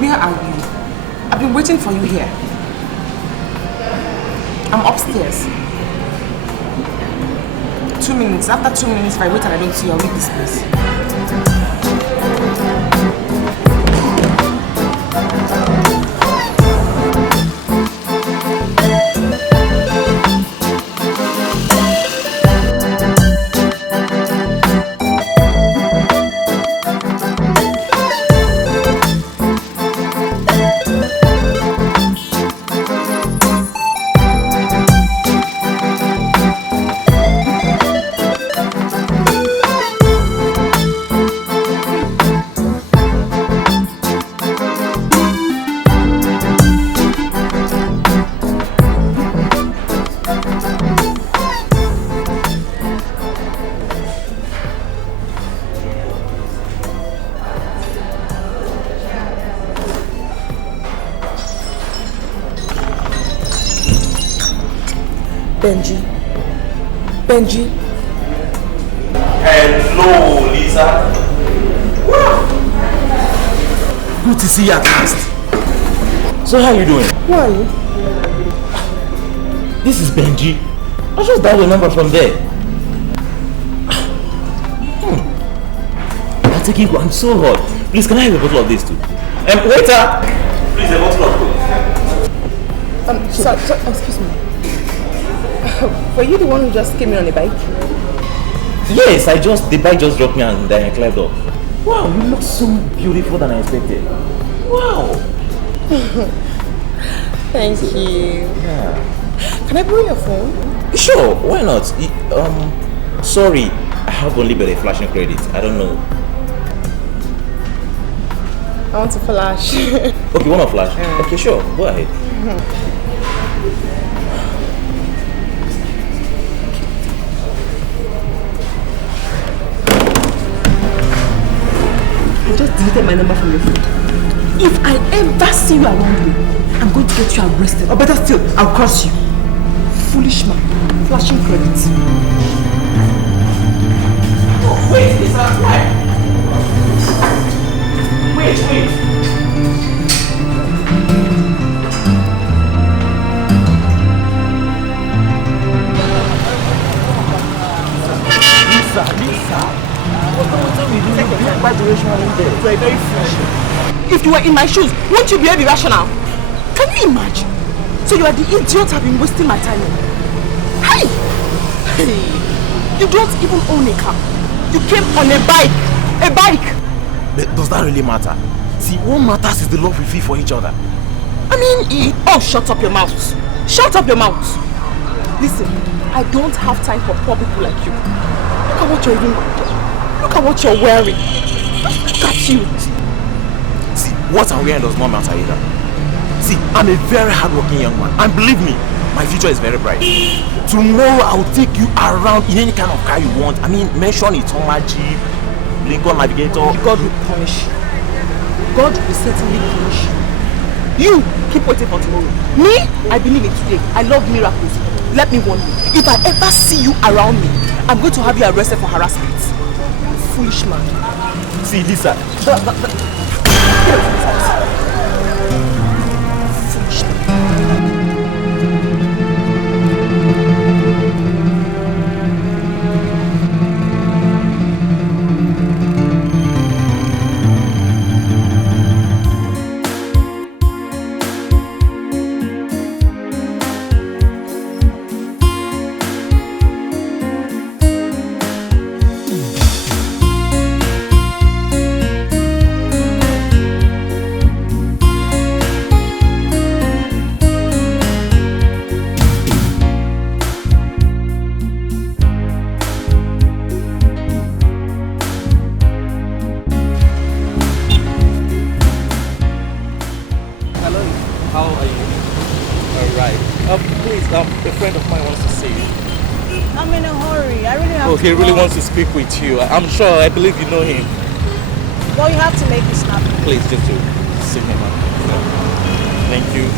where are you? I've been waiting for you here. I'm upstairs. 2 minutes. After 2 minutes, if I wait and I don't see you, I'll leave this place. Benji. Hello, Lisa. Wow. Good to see you at last. So how are you doing? Who are you? This is Benji. I just dialed your number from there. I'm so hot. Please, can I have a bottle of this too? Waiter! Please, a bottle of Coke. So, excuse me. Were you the one who just came in on a bike? Yes, the bike just dropped me and then I climbed up. Wow, you look so beautiful than I expected. Wow. Thank you. Yeah. Can I borrow your phone? Sure, why not? Sorry, I have only got a flashing credit. I don't know. I want to flash. Okay, you want to flash? Okay, sure, go ahead. I just deleted my number from your phone. If I ever see you around me, I'm going to get you arrested. Or better still, I'll curse you. Foolish man. Flashing credits. Oh, wait, is that right? Wait. Lisa. Very foolish. If you were in my shoes, won't you behave irrational? Can you imagine? So you are the idiot I've been wasting my time on. Hey! You don't even own a car. You came on a bike. A bike! But does that really matter? See, what matters is the love we feel for each other. I mean, oh, shut up your mouth. Shut up your mouth. Listen, I don't have time for poor people like you. Look at what you're even... Look at what you're wearing. Look at you. See, what I'm wearing does not matter either. See, I'm a very hardworking young man. And believe me, my future is very bright. Tomorrow I'll take you around in any kind of car you want. I mean, mention it on my Jeep, Lincoln Navigator. God will punish you. God will certainly punish you. You keep waiting for tomorrow. Me, I believe in today. I love miracles. Let me warn you. If I ever see you around me, I'm going to have you arrested for harassment. Foolish man. See, Lisa. Foolish man. He really wants to speak with you. I'm sure, I believe you know him. Well, you have to make it snap. Please, just to sit him up. Thank you.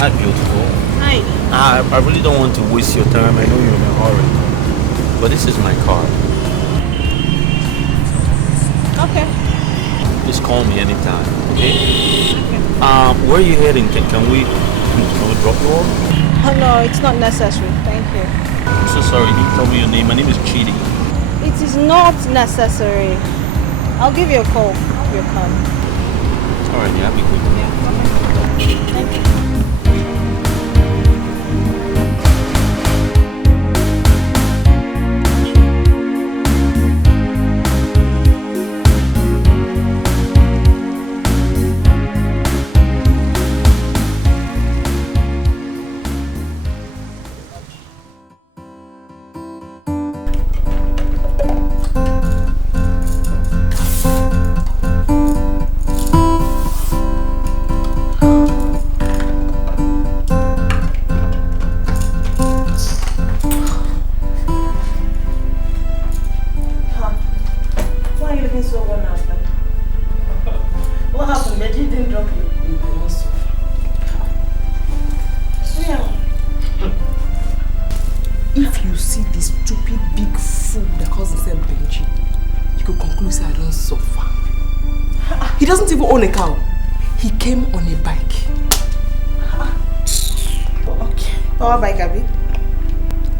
Hi, beautiful. Hi. I really don't want to waste your time. I know you're in a hurry. But this is my car. Okay. Just call me anytime, okay? Where are you heading? Can we drop you off? Oh no, it's not necessary. Thank you. I'm so sorry. You didn't tell me your name. My name is Chidi. It is not necessary. I'll give you a call. I'll give you a call. Alright, yeah, I'll be good. Yeah, okay. Thank you. He doesn't even own a cow. He came on a bike. Okay. Power bike, Abi?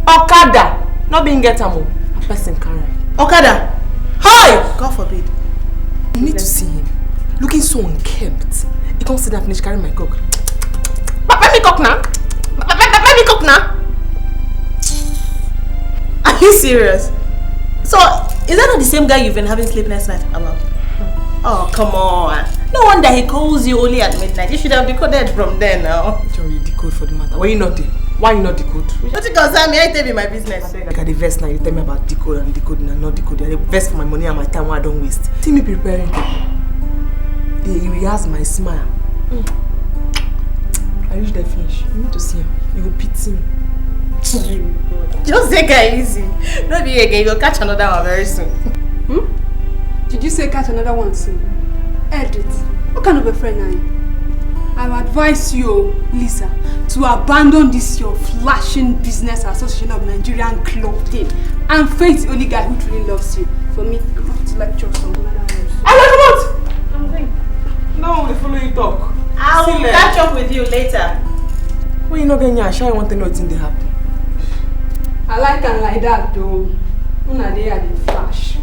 Okada! Not being getamo. A person carry. Okada! Hi! God forbid. You need to see him. Looking so unkempt. He can't sit down and finish carrying my coke. Let me cook now. Let me cook now. Are you serious? So, is that not the same guy you've been having sleepless nights about? Oh, come on. No wonder he calls you only at midnight. You should have decoded from there now. You decode for the matter. Why you not there? Why you not decode? What you concern me? I tell you my business. Like at the verse now, you tell me about decode and decoding and not decoding. The verse for my money and my time I don't waste. See me preparing. He rehearsed my smile. I reached the finish. You need to see him. You will pity me. Just take it easy. Don't be again. You'll catch another one very soon. Did you say catch another one soon? Edit. What kind of a friend are you? I would advise you, Lisa, to abandon this your flashing business association of Nigerian clothing and face the only guy who truly loves you. For me, I'm off to lecture something like that. I like what? I'm going. No, we follow you talk. I will catch up with you later. When you not getting your shy, I want to know what's in the happen. I like and like that though. Una day at the flash.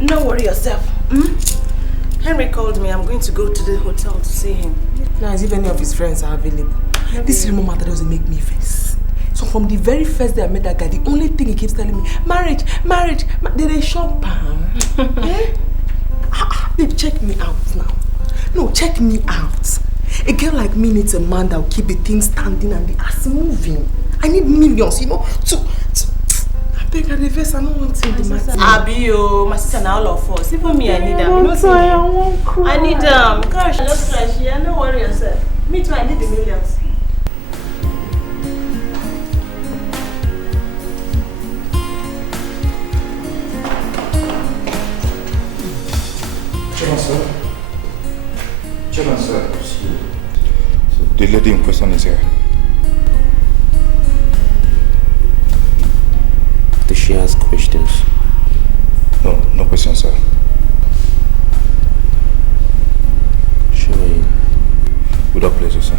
No worry yourself. Henry called me. I'm going to go to the hotel to see him. Now, as if any of his friends are available. This remote matter doesn't make me vex. So from the very first day I met that guy, the only thing he keeps telling me, marriage. Did they shop? Babe, check me out now. No, check me out. A girl like me needs a man that will keep the thing standing and the ass moving. I need millions, to I beg at the verse, I don't want to the matter. Abio, my sister and all of us. Even me, I need them. I need them. Gosh, just crash. Yeah, no worry yourself. Me too, I need the millions. Chairman, sir. So the lady in question is here. Does she ask questions? No questions, sir. Sure. Without pleasure, sir.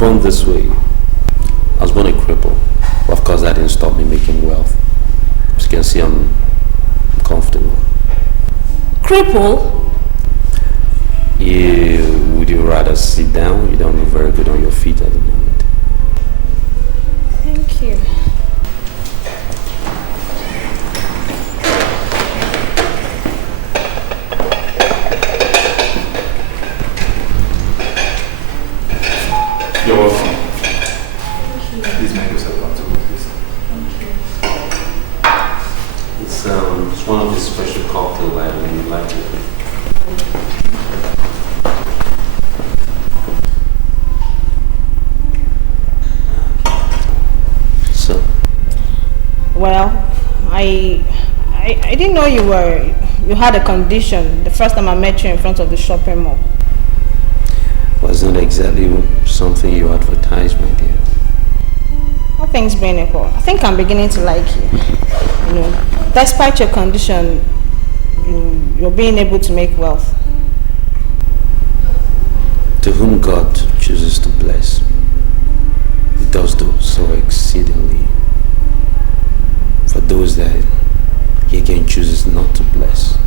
born this way. I was born a cripple. But of course, that didn't stop me making wealth. As you can see, I'm comfortable. Cripple? Would you rather sit down? You don't look very good on your feet at the moment. Thank you. You're welcome. Thank you. Please make yourself comfortable, please. Thank you. It's one of the special cocktail I really like it. So? Well, I didn't know you had a condition the first time I met you in front of the shopping mall. Wasn't exactly something you advertised, my dear. All things being equal, I think I'm beginning to like you. You know, despite your condition, you're being able to make wealth. To whom God chooses to bless, He does do so exceedingly. For those that He again chooses not to bless,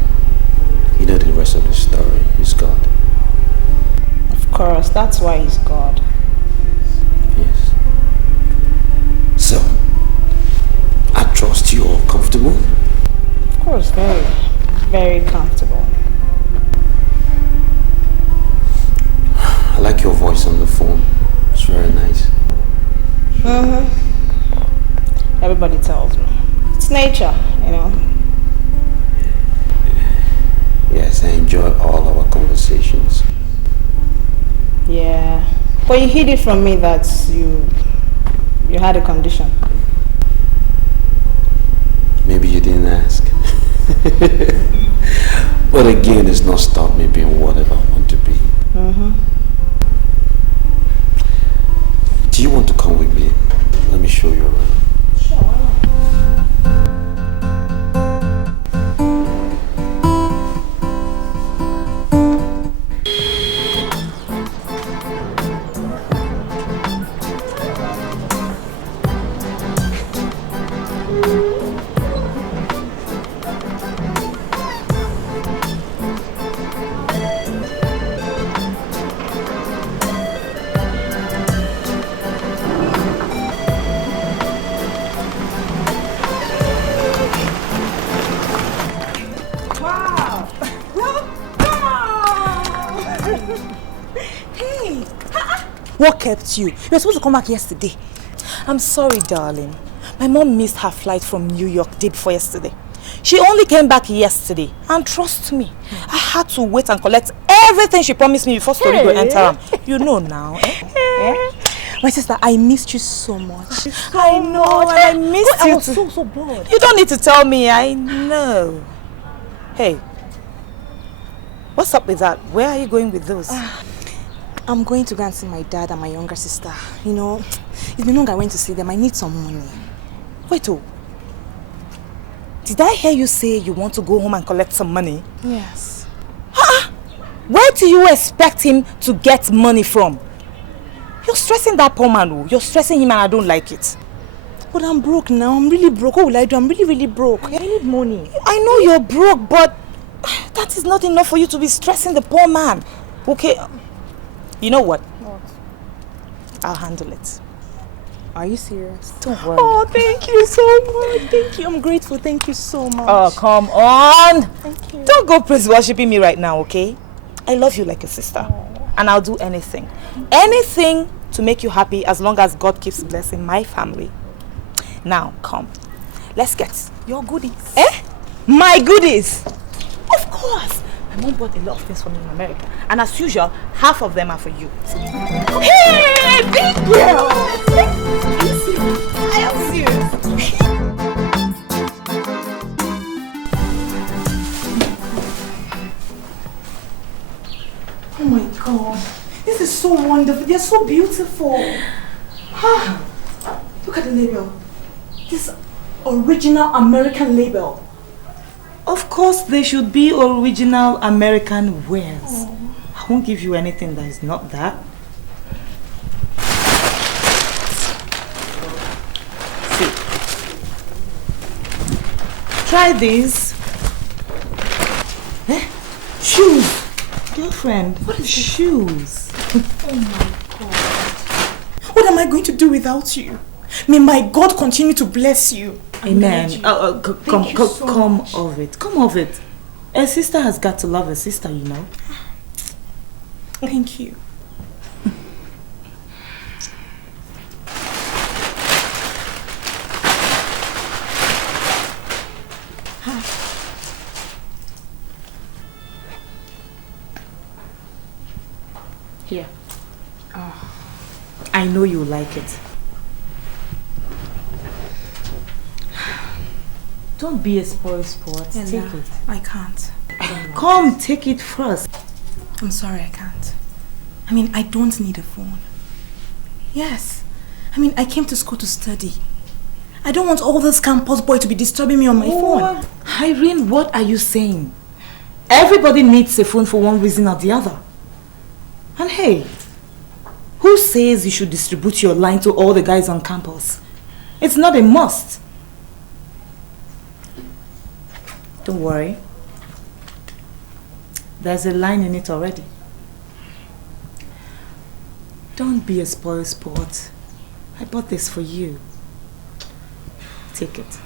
you know the rest of the story is God. Of course, that's why He's God. Yes. So, I trust you're comfortable? Of course, very, very comfortable. I like your voice on the phone. It's very nice. Everybody tells me. It's nature, you know. Yes, I enjoy all our conversations. Yeah. But you hid it from me that you had a condition. Maybe you didn't ask. But again, it's not stopped me being whatever I want to be. Do you want to come with me? Let me show you around. What kept you? You were supposed to come back yesterday. I'm sorry, darling. My mom missed her flight from New York day before yesterday. She only came back yesterday. And trust me, I had to wait and collect everything she promised me before Story will enter. You know now, eh? My sister, I missed you so much. I know, and I missed you. I was so bored. You don't need to tell me, I know. Hey, what's up with that? Where are you going with those? I'm going to go and see my dad and my younger sister. You know, it's been long I went to see them. I need some money. Wait, did I hear you say you want to go home and collect some money? Yes. Where do you expect him to get money from? You're stressing that poor man. You're stressing him and I don't like it. But I'm broke now. I'm really broke. What will I do? I'm really, really broke. I need money. I know you're broke, but that is not enough for you to be stressing the poor man. Okay? You know what? What? I'll handle it. Are you serious? Don't worry. Oh, thank you so much. Thank you. I'm grateful. Thank you so much. Oh, come on. Thank you. Don't go praise worshipping me right now, okay? I love you like a sister. And I'll do anything. Anything to make you happy as long as God keeps blessing my family. Now, come. Let's get your goodies. Eh? My goodies? Of course. My mom bought a lot of things for me in America. And as usual, half of them are for you. Hey, big girl! I am serious. Oh my God. This is so wonderful. They're so beautiful. Look at the label. This original American label. Of course, they should be original American wares. I won't give you anything that is not that. Try this. Eh? Shoes. Girlfriend, what is shoes? Oh my God. What am I going to do without you? May my God continue to bless you. Amen. Come of it. Come of it. A sister has got to love a sister, you know. Thank you. Here. Oh, I know you like it. Don't be a spoil sport. Yeah, take no, it. I can't. Come, take it first. I'm sorry, I can't. I mean, I don't need a phone. Yes. I mean, I came to school to study. I don't want all this campus boy to be disturbing me on my phone. Irene, what are you saying? Everybody needs a phone for one reason or the other. And hey, who says you should distribute your line to all the guys on campus? It's not a must. Don't worry. There's a line in it already. Don't be a spoil sport. I bought this for you. Take it.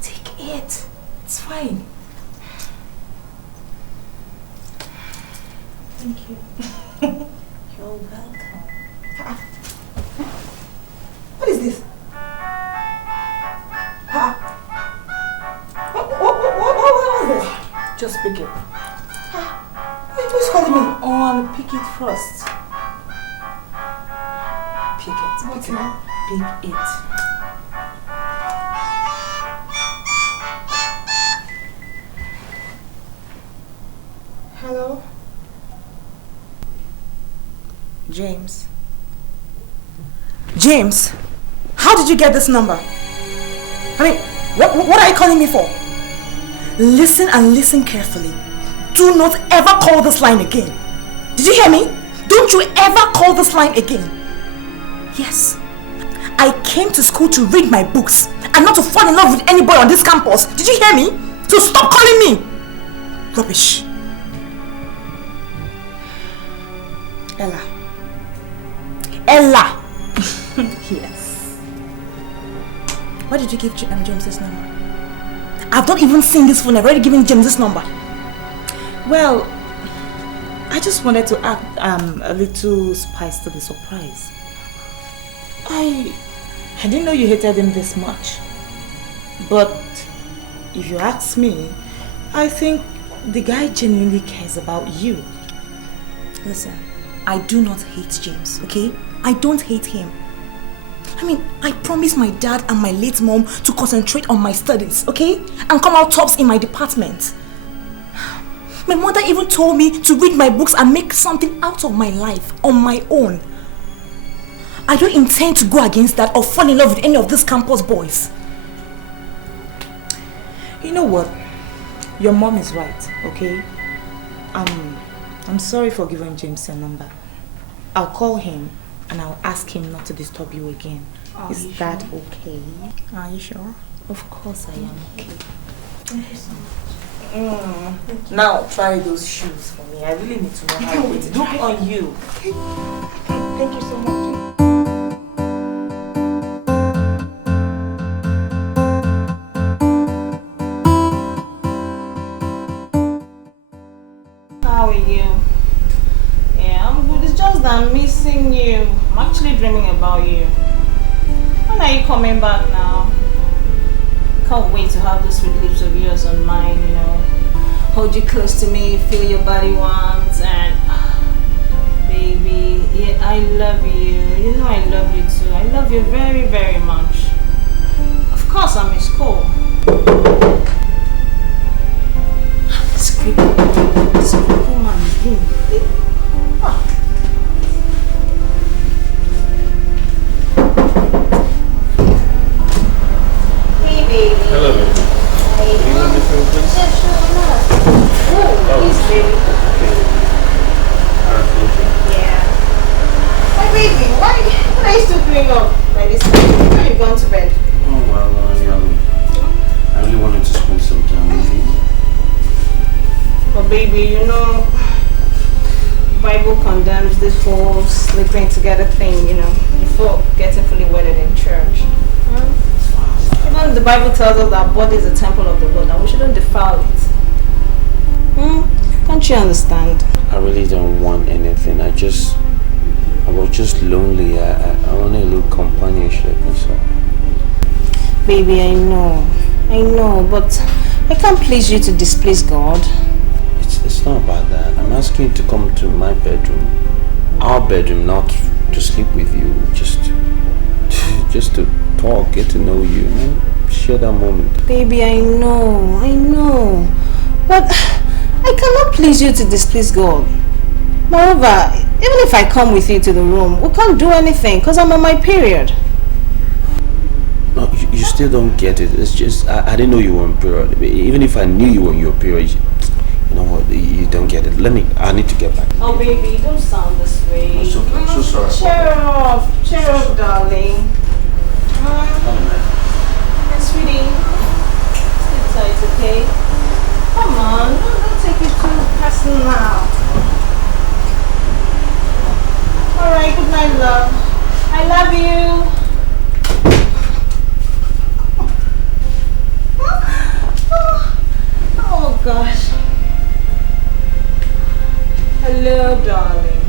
Take it. It's fine. Thank you. You're welcome. What is this? What was this? Just pick it. Who's calling me? Oh, pick it first. Pick it. Pick it. Hello? James. James, how did you get this number? I mean, what are you calling me for? Listen and listen carefully. Do not ever call this line again. Did you hear me? Don't you ever call this line again. Yes, I came to school to read my books and not to fall in love with any boy on this campus. Did you hear me? So stop calling me. Rubbish. Ella. Yes. Why did you give James this number? I've not even seen this phone. I've already given James this number. Well, I just wanted to add a little spice to the surprise. I didn't know you hated him this much. But if you ask me, I think the guy genuinely cares about you. Listen, I do not hate James, okay? I don't hate him. I mean, I promised my dad and my late mom to concentrate on my studies, okay? And come out tops in my department. My mother even told me to read my books and make something out of my life on my own. I don't intend to go against that or fall in love with any of these campus boys. You know what? Your mom is right, okay? I'm sorry for giving James your number. I'll call him and I'll ask him not to disturb you again. Is that okay? Are you sure? Of course I am okay. Thank you so much. Now try those shoes for me. I really need to know how they look on you. Thank you so much. How are you? Yeah, I'm good. It's just that I'm missing you. I'm actually dreaming about you. When are you coming back now? Can't wait to have those sweet lips of yours on mine, you know. Hold you close to me, feel your body warmth, and baby, yeah, I love you. You know I love you too. I love you very, very much. Of course, I'm in school. Scribble man again. Hey baby. Hello, baby. Hey. You want me to please? Yeah, sure, why not? Oh, please, baby. Yeah. Hey baby, what are you still doing up by this time? Why are you going to bed? Oh, well, Bible condemns this whole sleeping together thing, before getting fully wedded in church. Even the Bible tells us that body is a temple of the Lord and we shouldn't defile it. Can't you understand? I really don't want anything. I was just lonely. I wanted a little companionship and so. Baby, I know, but I can't please you to displease God. It's not about that. I'm asking you to come to my bedroom, our bedroom, not to sleep with you, just to talk, get to know you, share that moment. Baby, I know, but I cannot please you to displease God. Moreover, even if I come with you to the room, we can't do anything because I'm on my period. No, you still don't get it. It's just, I didn't know you were on period. Even if I knew you were on your period, you know what, you don't get it. I need to get back. Oh baby, don't sound this way. It's okay, I'm so sorry. Cheer up, darling. Sweetie, sit tight, okay? Come on, don't take it too personal now. Alright, good night, love. I love you. Oh gosh. Hello, darling.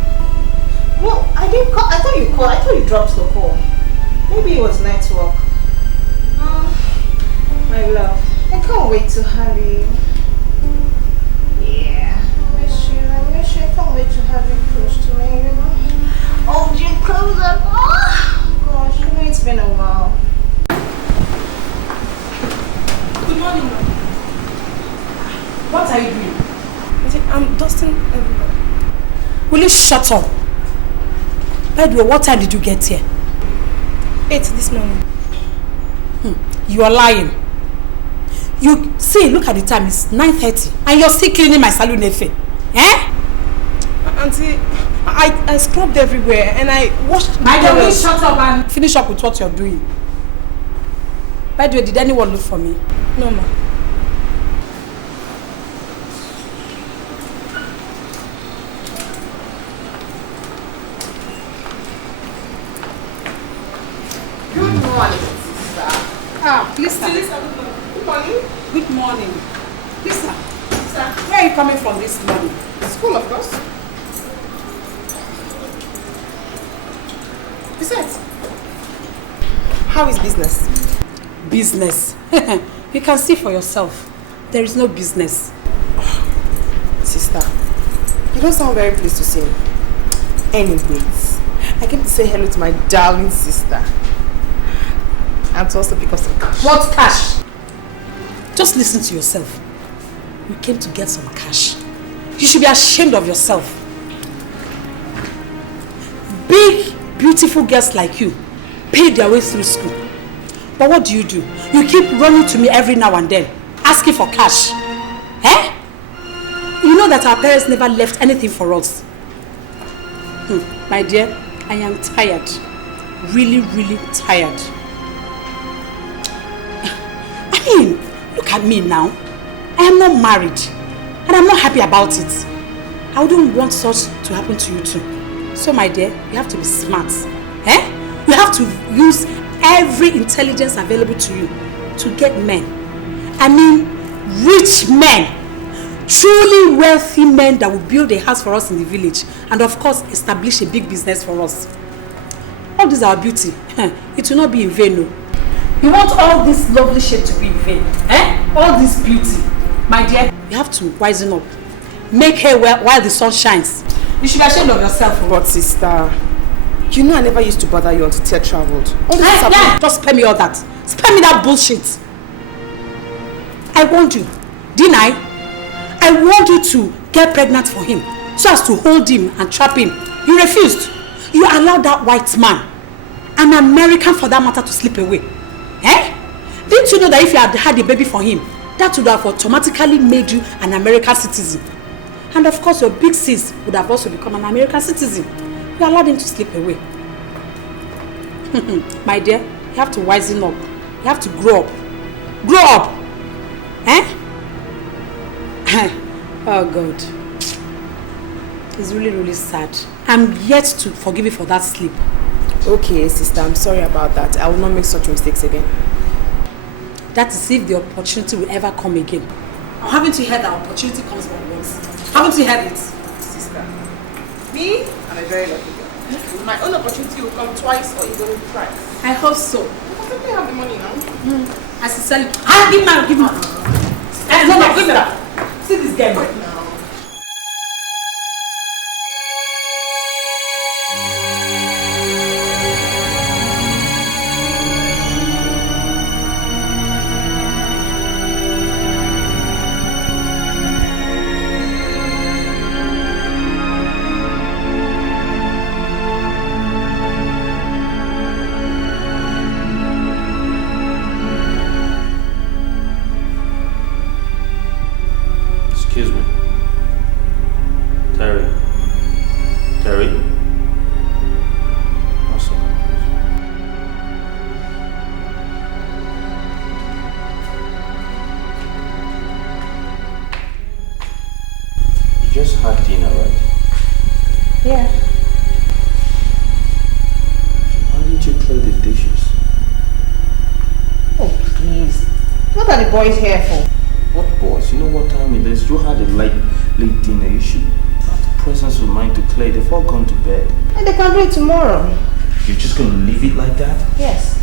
Well, I didn't call. I thought you called. I thought you dropped the call. Maybe it was network. My love, I can't wait to have you. Yeah, I miss you. I can't wait to have you close to me, Hold you closer. Oh, gosh, it's been a while. Good morning, ma'am. What are you doing? I'm dusting everywhere. Will you shut up? By the way, what time did you get here? 8 this morning. You are lying. You see, look at the time, it's 9:30 and you're still cleaning my salon efe. Eh? Auntie, I scrubbed everywhere and I washed my Will you shut up and finish up with what you're doing? By the way, did anyone look for me? No, ma. Good morning, sister. Lisa. Good morning. Good morning. Lisa. Sir, where are you coming from this morning? School, of course. Besides, How is business? business. You can see for yourself. There is no business. Sister, you don't sound very pleased to see me. Anyways, I came to say hello to my darling sister. And to also pick up some cash. What cash? Just listen to yourself. You came to get some cash. You should be ashamed of yourself. Big, beautiful girls like you pay their way through school. But what do? You keep running to me every now and then, asking for cash. Eh? You know that our parents never left anything for us. My dear, I am tired. Really, really tired. I mean, look at me now. I am not married. And I'm not happy about it. I wouldn't want such to happen to you too. So my dear, you have to be smart. Eh? You have to use every intelligence available to you to get men. I mean, rich men. Truly wealthy men that will build a house for us in the village. And of course, establish a big business for us. All this is our beauty. It will not be in vain, no. You want all this lovely shit to be in vain. Eh? All this beauty. My dear, you have to wisen up. Make hay while the sun shines. You should be ashamed of yourself. But sister, you know I never used to bother you until Tia traveled. Just spare me all that. Spare me that bullshit. I warned you, didn't I? I warned you to get pregnant for him, so as to hold him and trap him. You refused. You allowed that white man, an American for that matter, to slip away. Eh? Didn't you know that if you had had a baby for him, that would have automatically made you an American citizen? And of course, your big sis would have also become an American citizen. You allowed him to slip away. My dear, you have to wisen up. You have to grow up. Grow up! Eh? Oh God. It's really, really sad. I'm yet to forgive you for that slip. Okay, sister, I'm sorry about that. I will not make such mistakes again. That is if the opportunity will ever come again. Haven't you heard that opportunity comes but once? Haven't you heard it? Sister, me, I'm a very lucky girl. My own opportunity will come twice or even thrice. I hope so. Because I have the money now. I sincerely... give me, give me. Give me. See this guy right now. Excuse me. Terry. Terry? What's up? You just had dinner, right? Yeah. Why didn't you clear the dishes? Oh, please. What are the boys here for? What boys? You know what time it is? You had a late dinner. You should have the presence of mind to clear. They've all gone to bed. And they can do it tomorrow. You're just gonna leave it like that? Yes.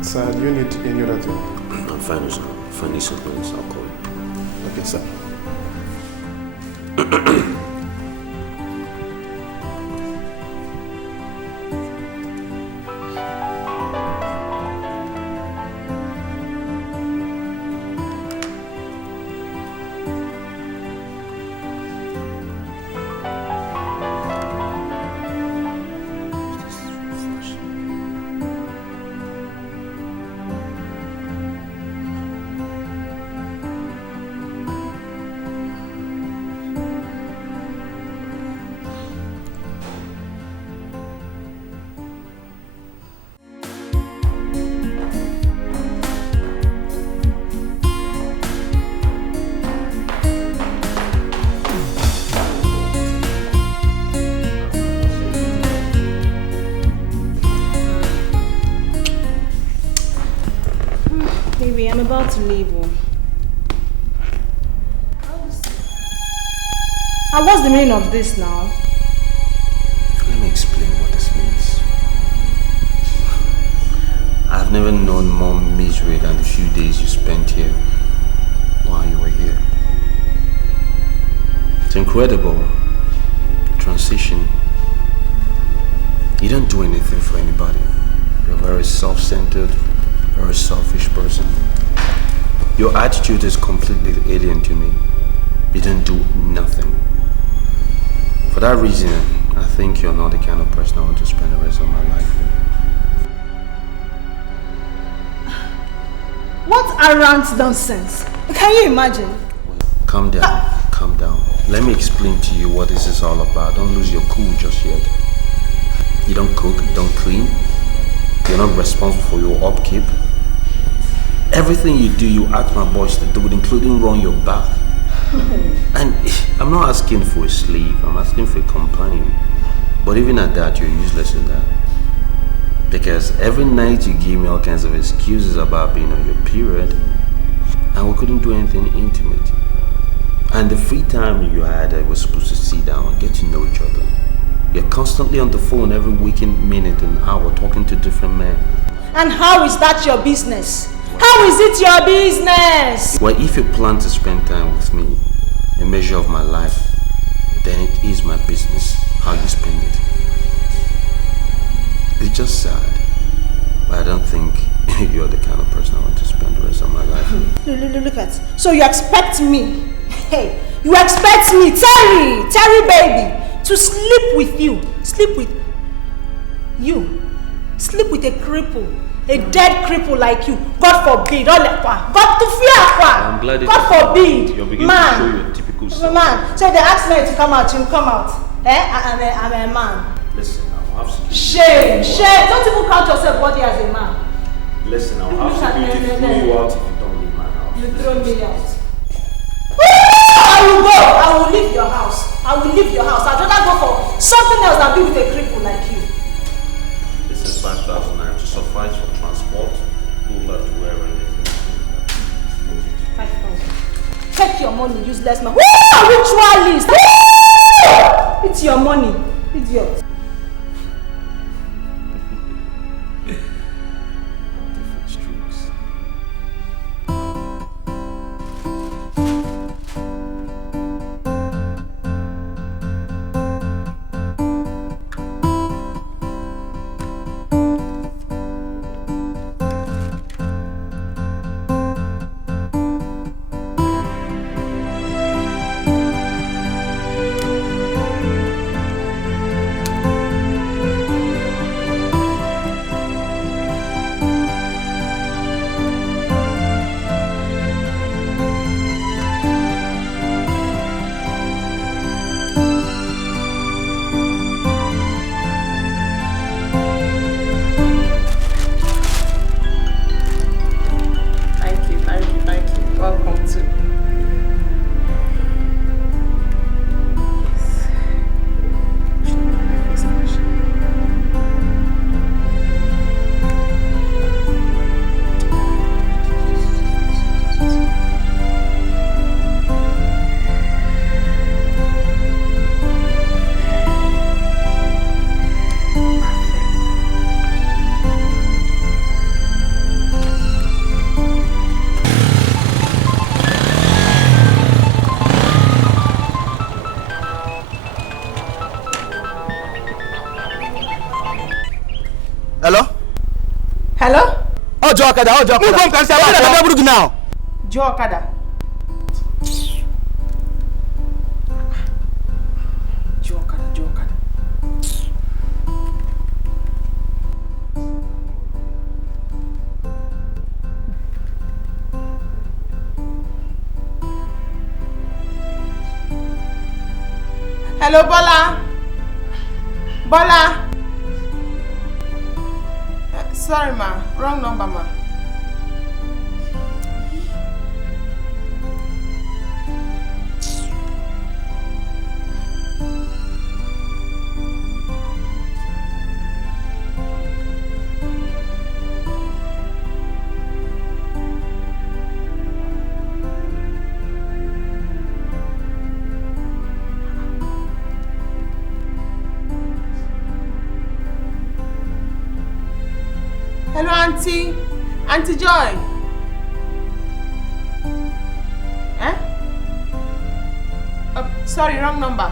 Sir, do you need any other thing? I'm fine, sir. If I need something else, I'll call you. Okay, sir. I'm about to leave. What's the meaning of this now? Let me explain what this means. I've never known more misery than the few days you spent here while you were here. It's incredible. Transition. You don't do anything for anybody. You're a very self-centered, very selfish person. Your attitude is completely alien to me. You don't do nothing. For that reason, I think you're not the kind of person I want to spend the rest of my life with. What arrant nonsense! Can you imagine? Calm down, calm down. Let me explain to you what this is all about. Don't lose your cool just yet. You don't cook, you don't clean. You're not responsible for your upkeep. Everything you do, you ask my boys to do it, including run your bath. And I'm not asking for a slave, I'm asking for a companion. But even at that, you're useless in that. Because every night you give me all kinds of excuses about being on your period, and we couldn't do anything intimate. And the free time you had, I was supposed to sit down and get to know each other. You're constantly on the phone every waking minute and hour talking to different men. And how is that your business? How is it your business? Well, if you plan to spend time with me, a measure of my life, then it is my business how you spend it. It's just sad, but I don't think you're the kind of person I want to spend the rest of my life with. Look at, so you expect me, hey, you expect me, Terry baby, to sleep with you, sleep with a cripple, a dead cripple like you. God forbid, God to fear. I'm glad God forbid, you're beginning to show your typical self. Man, so if they ask me to come out, you come out. I'm a man. Listen, I'll have security. Shame. Don't even count yourself worthy as a man. Listen, I'll have security throw you out if you don't leave my house. You throw me out. I will go. I will leave your house. I'd rather go for something else than be with a cripple like you. This is 5,000 naira to suffice for transport. Go back to wherever it is. 5,000. Take your money, useless man. Ritualist. It's your money, idiot. Okada. Move on, can say what I do now? Joe Okada. Hello, Bola. Sorry, ma. Wrong number, ma. Hello, Auntie Joy. Sorry, wrong number.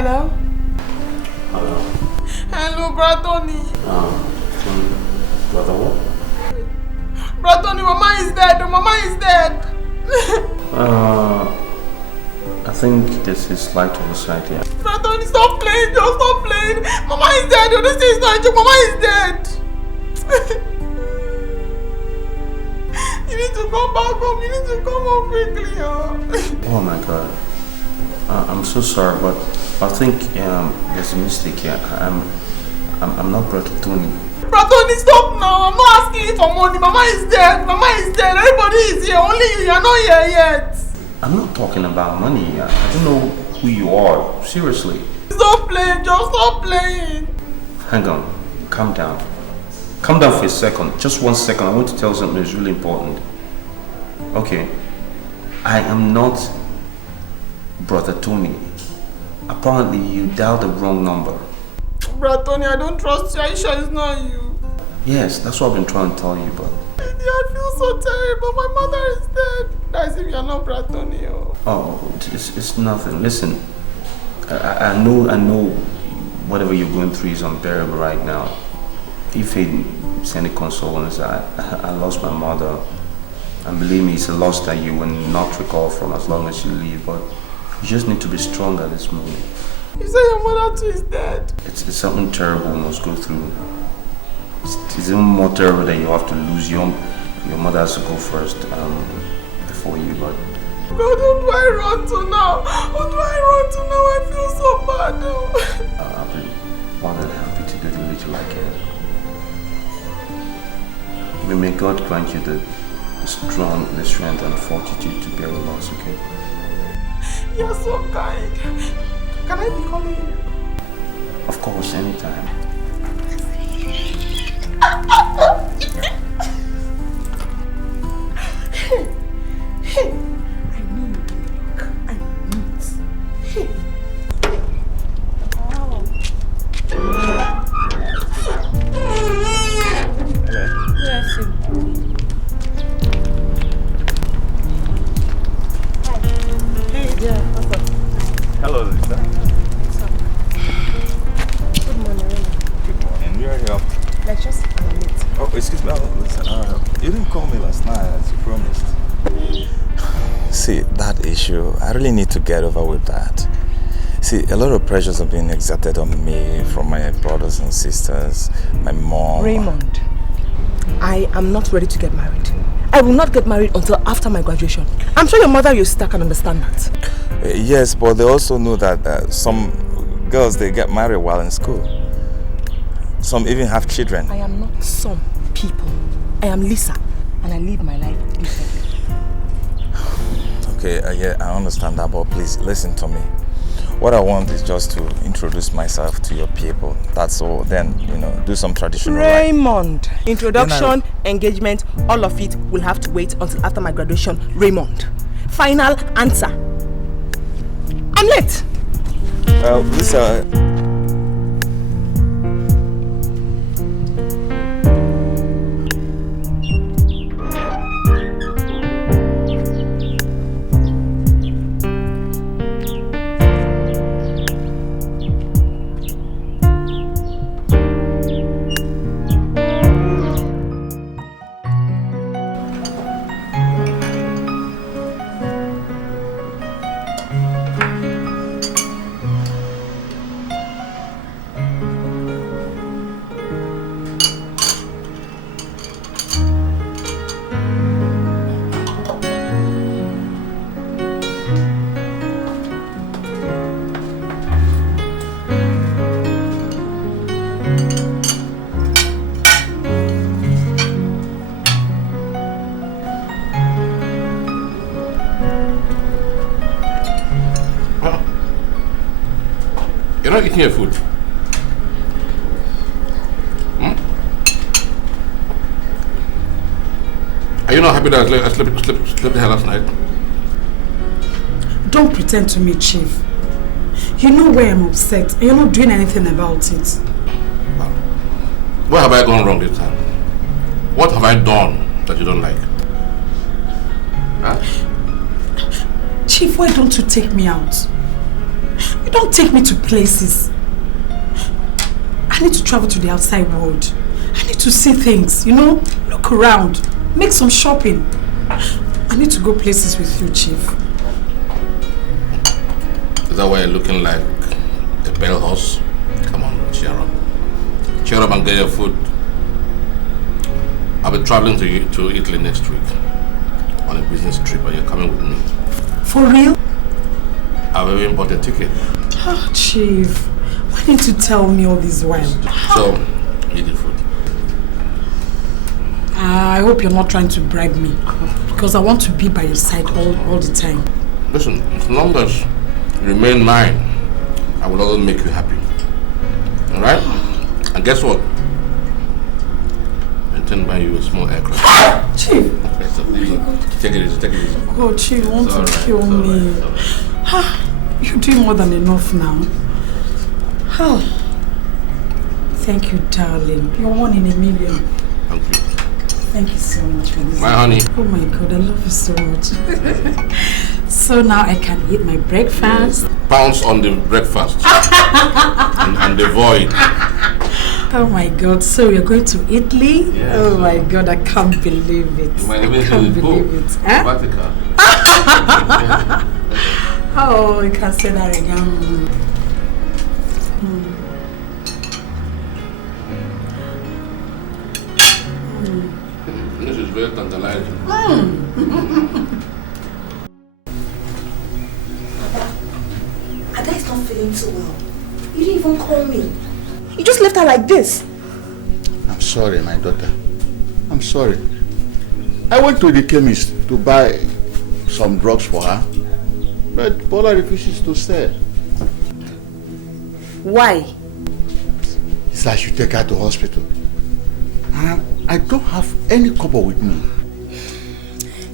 Hello? Hello. Hello, Bratoni. Brother what? Bratoni, Mama is dead. Mama is dead. I think this is slight oversight here. Bratoni, stop playing. Just stop playing. Mama is dead. This is not a joke. Mama is dead. You need to come back home. You need to come home quickly. Oh my God. I'm so sorry, but I think there's a mistake here. I'm not Brother Tony. Bratoni, stop now. I'm not asking you for money. Mama is dead. Mama is dead. Everybody is here. Only you. You're not here yet. I'm not talking about money. I don't know who you are. Seriously. Stop playing. Just stop playing. Hang on. Calm down. Calm down for a second. Just 1 second. I want to tell you something that's really important. Okay. I am not Brother Tony. Apparently you dialed the wrong number. Bratoni, I don't trust you. Are you sure it's not you? Yes, that's what I've been trying to tell you, but... I feel so terrible. My mother is dead. As if you're not Bratoni. Oh, it's nothing. Listen, I know whatever you're going through is unbearable right now. If it's any consolence, I lost my mother. And believe me, it's a loss that you will not recover from as long as you live. But you just need to be strong at this moment. You say your mother too is dead? It's something terrible we must go through. It's even more terrible that you have to lose your mother has to go first before you. But God, who do I run to now? Who do I run to now? I feel so bad. I'll be more than happy to do the little I can. May God grant you the strength and fortitude to bear the loss, okay? You're so kind. Can I be calling you? Of course, anytime. Hey, I knew you would look. I knew it. Hey. Hello. Yes. Hey, yeah, what's up? Hello, Lisa. What's up? Good morning. Good morning. You're here. Let's just late. Oh, excuse me. Listen, you didn't call me last night as you promised. See, that issue, I really need to get over with that. See, a lot of pressures are being exerted on me from my brothers and sisters, my mom. Raymond, I am not ready to get married. I will not get married until after my graduation. I'm sure your mother, your sister can understand that. Yes, but they also know that some girls, they get married while in school. Some even have children. I am not some people. I am Lisa, and I live my life differently. Okay, yeah, I understand that, but please listen to me. What I want is just to introduce myself to your people. That's all. Then, do some traditional. Raymond, introduction, engagement, all of it will have to wait until after my graduation. Raymond, final answer. I'm late. Well, Lisa. You're not eating your food. Are you not happy that I slept the hell last night? Don't pretend to me, Chief. You know why I'm upset and you're not doing anything about it. What have I done wrong this time? What have I done that you don't like? Huh? Chief, why don't you take me out? You don't take me to places. I need to travel to the outside world. I need to see things, you know, look around, make some shopping. I need to go places with you, Chief. Is that why you're looking like a pale horse? Come on, cheer up. Cheer up and get your food. I'll be traveling to Italy next week on a business trip, and you're coming with me. For real? I've even bought a ticket. Oh, Chief, why didn't you tell me all this while? So, eat the food. I hope you're not trying to bribe me, because I want to be by your side all the time. Listen, as long as you remain mine, I will always make you happy. Alright? And guess what? I intend to buy you a small aircraft. Chief! Take it easy, take it easy. God, Chief, you want to kill me. You're doing more than enough now. Thank you, darling. You're one in a million. Thank you. Thank you so much for this. My honey. Oh my God, I love you so much. So now I can eat my breakfast. Pounce on the breakfast. and the void. Oh my God, so we're going to Italy? Yes. Oh my God, I can't believe it. You might even I can't believe it. Huh? Vatican. Oh, you can say that again. This is very tantalizing. Ada is not feeling so well. You didn't even call me. You just left her like this. I'm sorry, my daughter. I'm sorry. I went to the chemist to buy some drugs for her, but Paula refuses to sell. Why? He said I should take her to hospital. And I don't have any kobo with me.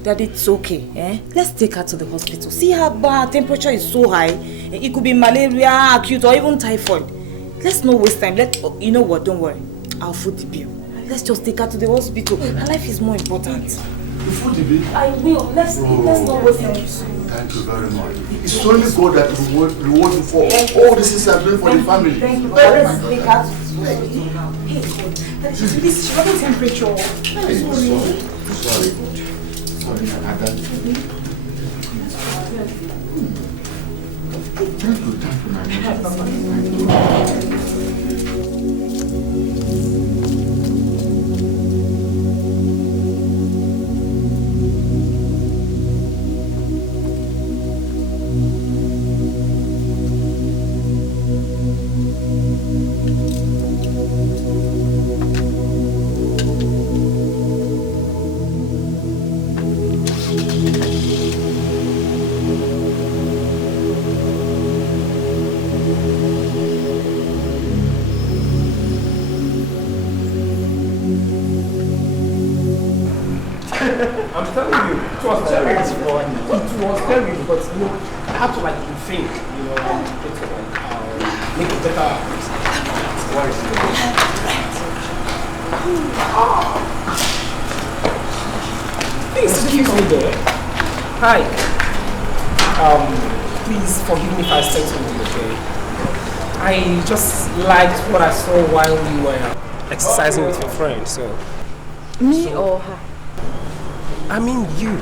Daddy, it's okay. Let's take her to the hospital. See her temperature is so high. It could be malaria, acute, or even typhoid. Let's not waste time. You know what? Don't worry. I'll foot the bill. Let's just take her to the hospital. Her life is more important. You foot the bill? I will. Let's not waste time. Thank you very much. It's only God that reward you for all the things you are doing for the family. Thank you. Let's take her to the hospital now. Hey, God. Daddy, she's running temperature. Hey, sorry. Sorry, Ada. Thank you, my daughter. I'm telling you, it was terrible. It was terrible, but you know, I have to like think, you know, to like make it better. What is it? Please excuse me there. Hi. Please forgive me if I said something, okay? I just liked what I saw while we were exercising with your friend, so. Me or her? I mean you.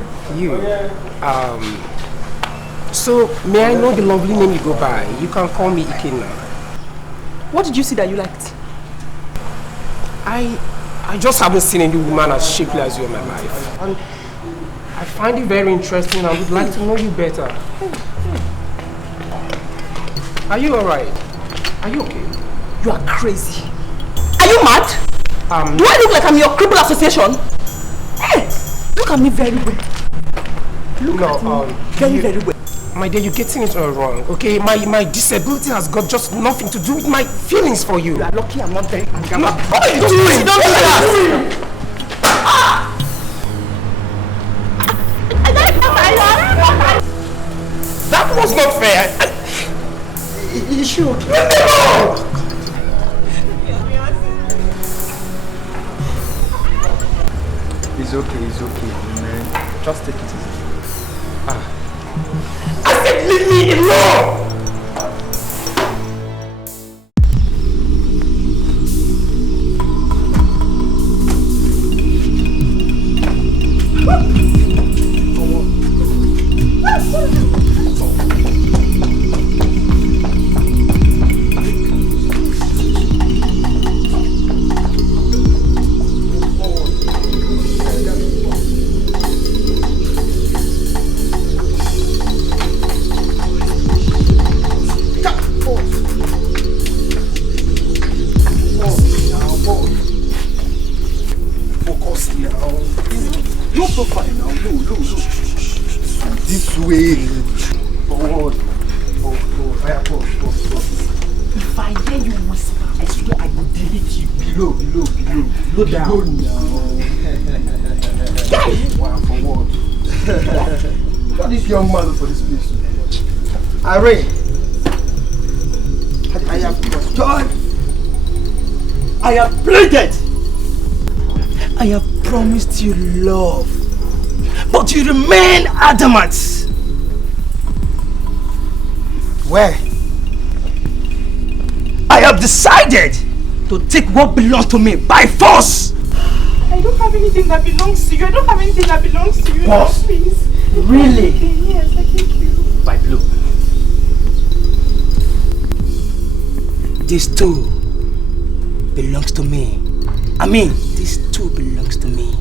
So may I know the lovely name you go by? You can call me Ikena. What did you see that you liked? I just haven't seen any woman as shapely as you in my life. And I find it very interesting and I would like to know you better. Are you alright? Are you okay? You are crazy. Are you mad? Do I look like I'm your cripple association? Hey! Look at me very well. Look at me very well. My dear, you're getting it all wrong, okay? My disability has got just nothing to do with my feelings for you. You are lucky I'm not very angry. No, what are you doing? Don't do that! That was not fair. You should. No! It's okay, man. Just take it easy. I said leave me alone! so fine now. Look. This way. Forward. If I hear you whisper, I swear I will delete you. Below down. Wow, forward. Got this young man for this place. Irene, I have destroyed. I have pleaded. I have promised you love, but you remain adamant. Where? I have decided to take what belongs to me by force. I don't have anything that belongs to you. Boss, please. Really? Yes, I thank you. By blue. These two belongs to me. These two belongs to me.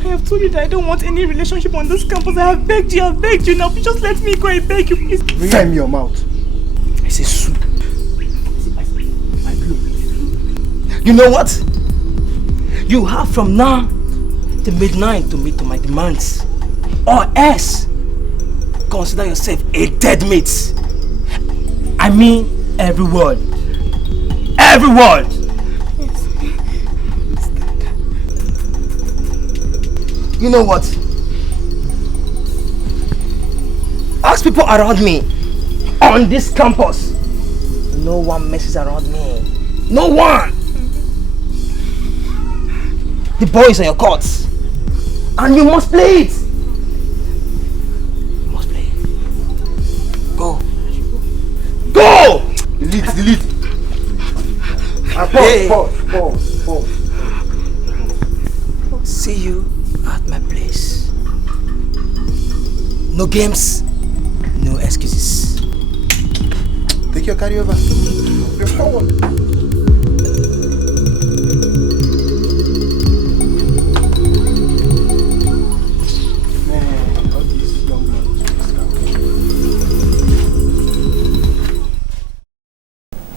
I have told you that I don't want any relationship on this campus. I have begged you. Now just let me go. I beg you, please. Frame your mouth. I say soup. My blue. You know what? You have from now to midnight to meet to my demands. Or else, consider yourself a dead meat. Every word. Every word. You know what? Ask people around me on this campus. No one messes around me. No one. The ball is on your court. And you must play it. You must play it. Go. Go! Delete. Pause. See you at my place. No games, no excuses. Take your carry over. You're forward. Man, all these young men.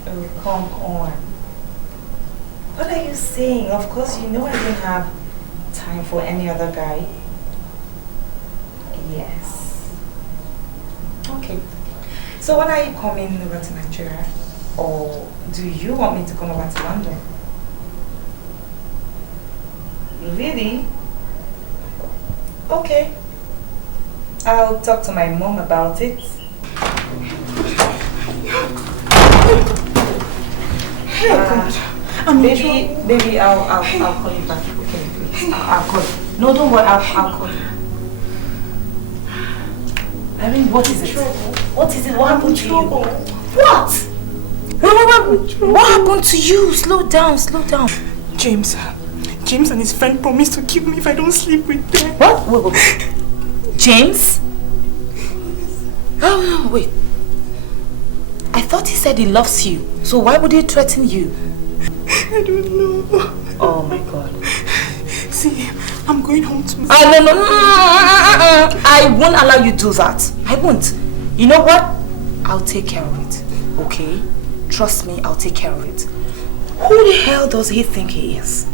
Oh, come on. What are you saying? Of course, you know I don't have time for any other guy. Yes. Okay. So when are you coming over to Nigeria? Or do you want me to come over to London? Really? Okay. I'll talk to my mom about it. Baby, I'll call you back. Okay, please. I'll call you. No, don't worry. I'll call you. What is it? What is it? What happened to you? What? What happened to you? Slow down. James and his friend promised to kill me if I don't sleep with them. What? Wait. James? Oh, no, wait. I thought he said he loves you. So why would he threaten you? I don't know. Oh my God. See, I'm going home tomorrow. No. I won't allow you to do that. I won't. You know what? I'll take care of it. Okay? Trust me, I'll take care of it. Who the hell does he think he is?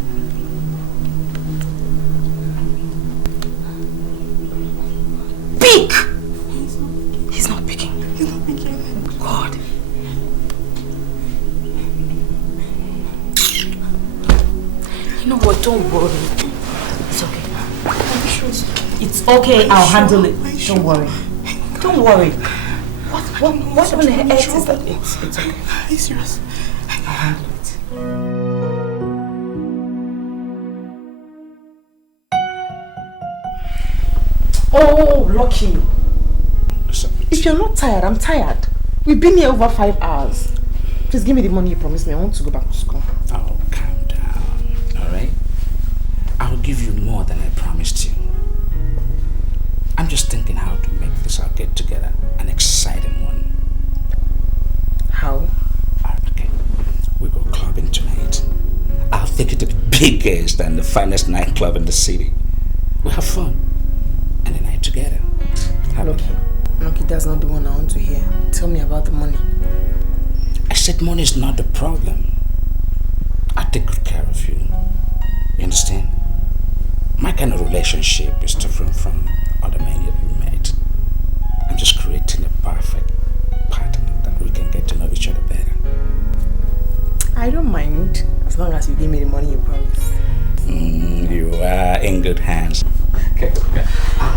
Pick! He's not picking. God. You know what? Don't worry. It's okay. It's okay. I'll handle it. Don't worry. What on the heck is that? It's okay. Are you serious? I'll handle it. Oh, lucky. If you're not tired, I'm tired. We've been here over 5 hours. Please give me the money you promised me. I want to go back to school. Oh, calm down. Alright? I'll give you more than I promised you. I'm just thinking how to make this our get together an exciting one. How? Okay. We go clubbing tonight. I'll take it to the biggest and the finest nightclub in the city. We'll have fun. And the night together. Lucky, that's not the one I want to hear. Tell me about the money. I said money is not the problem. I take good care of you. You understand? my kind of relationship is different from other men that you met. I'm just creating a perfect pattern that we can get to know each other better. I don't mind, as long as you give me the money you promised. You are in good hands. Okay.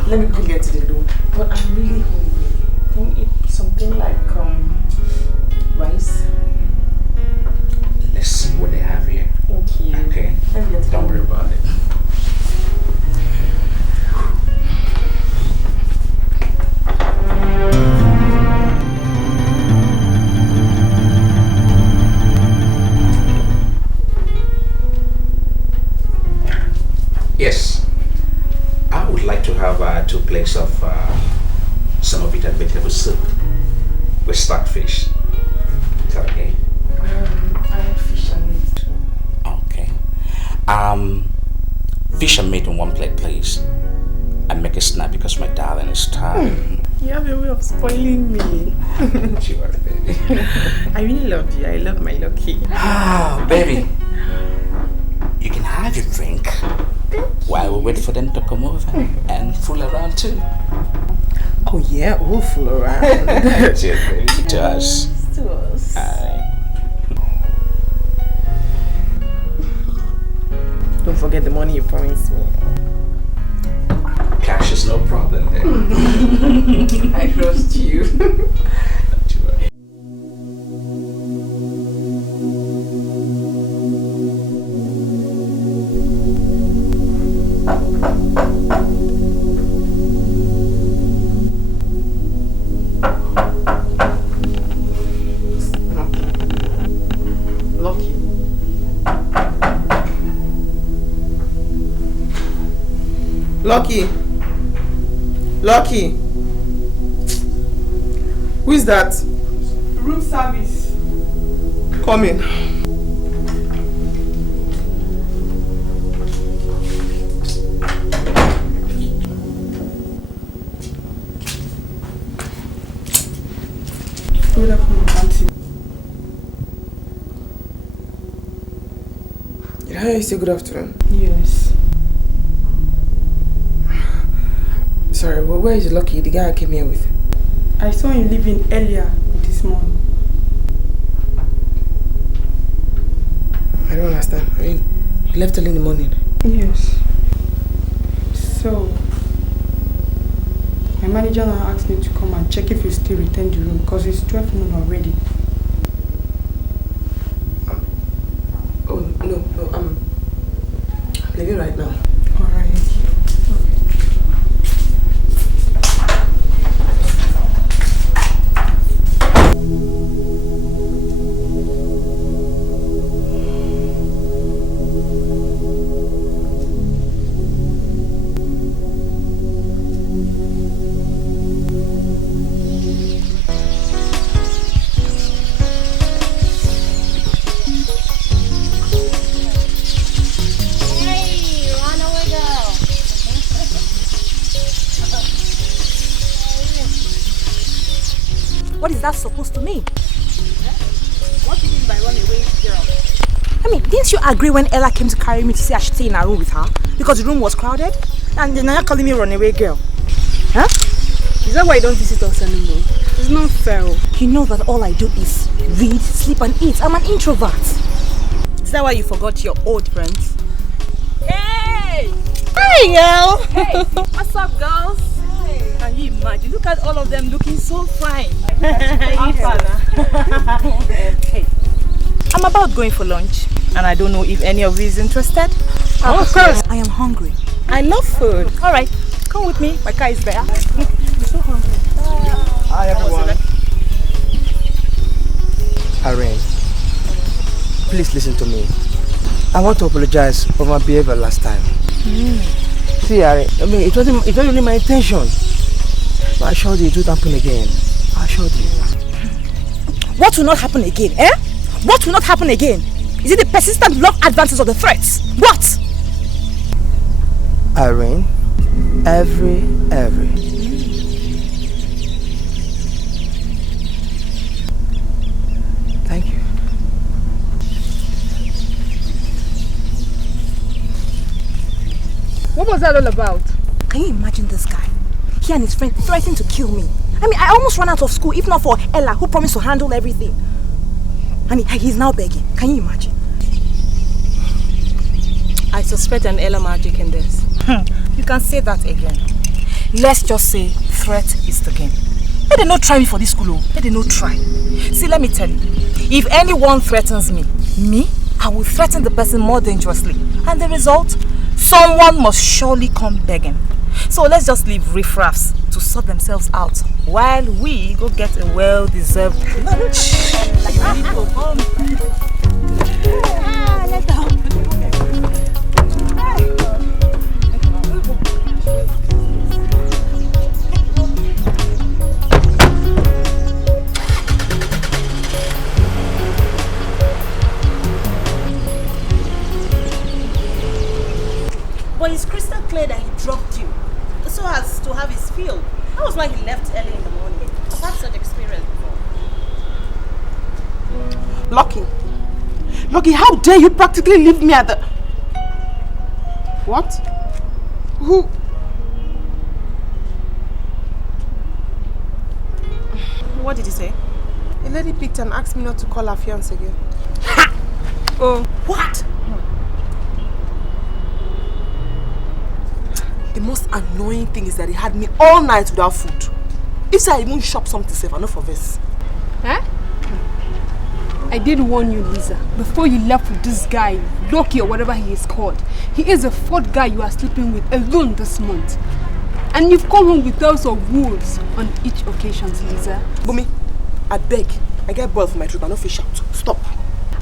Let me go get to the door. But I'm really hungry. Can we eat something like rice? Let's see what they have here. Thank you. Okay. Don't worry about it. Yes, I would like to have 2 plates of semovita vegetable soup with stockfish. Is that okay? I have fish and meat too. Okay. Fish and meat on 1 plate, please. And make it snap because my darling is tired. You have a way of spoiling me. Sure, baby. I really love you. I love my Lucky. Ah, baby. You can have your drink while we wait for them to come over and fool around too. Oh yeah, we'll fool around. Cheers, baby. To us. To us. Don't forget the money you promised me. Cash is no problem there. I trust you. Don't you worry. Lucky. Lucky. Who is that? Room service. Come in. Good afternoon, Auntie. Did I hear you say good afternoon? Yes. Sorry, where is Lucky, the guy I came here with? I saw him leaving earlier this morning. I don't understand. I mean, he left early in the morning. Yes. So, my manager now asked me to come and check if you still return the room because it's 12 noon already. Oh, no, I'm leaving right now. Alright. What is that supposed to mean? What do you mean by run away, girl? I mean, didn't you agree when Ella came to carry me to say I should stay in a room with her? Because the room was crowded? And then you're calling me runaway girl. Huh? Is that why you don't visit us anymore? It's not fair. You know that all I do is read, sleep and eat. I'm an introvert. Is that why you forgot your old friends? Hey! Hey, girl! Hey! What's up, girls? Hey. Can you imagine? Look at all of them looking so fine. Hey. I'm about going for lunch. And I don't know if any of you is interested. Oh, of course. I am hungry. I love food. Alright, come with me. My car is there. I'm so hungry. Hi, everyone. Irene, please listen to me. I want to apologize for my behavior last time. See, Irene, I mean, it wasn't really my intention. But I assured you it won't happen again. I assured you. What will not happen again, eh? What will not happen again? Is it the persistent love advances or the threats? What? Irene, every. Thank you. What was that all about? Can you imagine this guy? He and his friend threatened to kill me. I mean, I almost ran out of school, if not for Ella, who promised to handle everything. And he's now begging. Can you imagine? I suspect an Ella magic in this. You can say that again. Let's just say threat is the game. Let them not try me for this school. Let them not try. See, let me tell you. If anyone threatens me, I will threaten the person more dangerously. And the result? Someone must surely come begging. So let's just leave riffraffs to sort themselves out while we go get a well-deserved lunch. Let's go. But it's crystal clear that he dropped you, so as to have his feel. That was why he left early in the morning. I've had such experience before. Lucky, how dare you practically leave me at the... What? Who? What did he say? A lady picked and asked me not to call her fiancé again. Ha! Oh, what? The most annoying thing is that he had me all night without food. If I even shop something safe, enough of this. Huh? I did warn you, Lisa, before you left with this guy, Lucky or whatever he is called. He is the fourth guy you are sleeping with alone this month. And you've come home with tales of wolves on each occasion, Lisa. Bumi, I beg. I get boiled for my truth. I no fish out. Stop.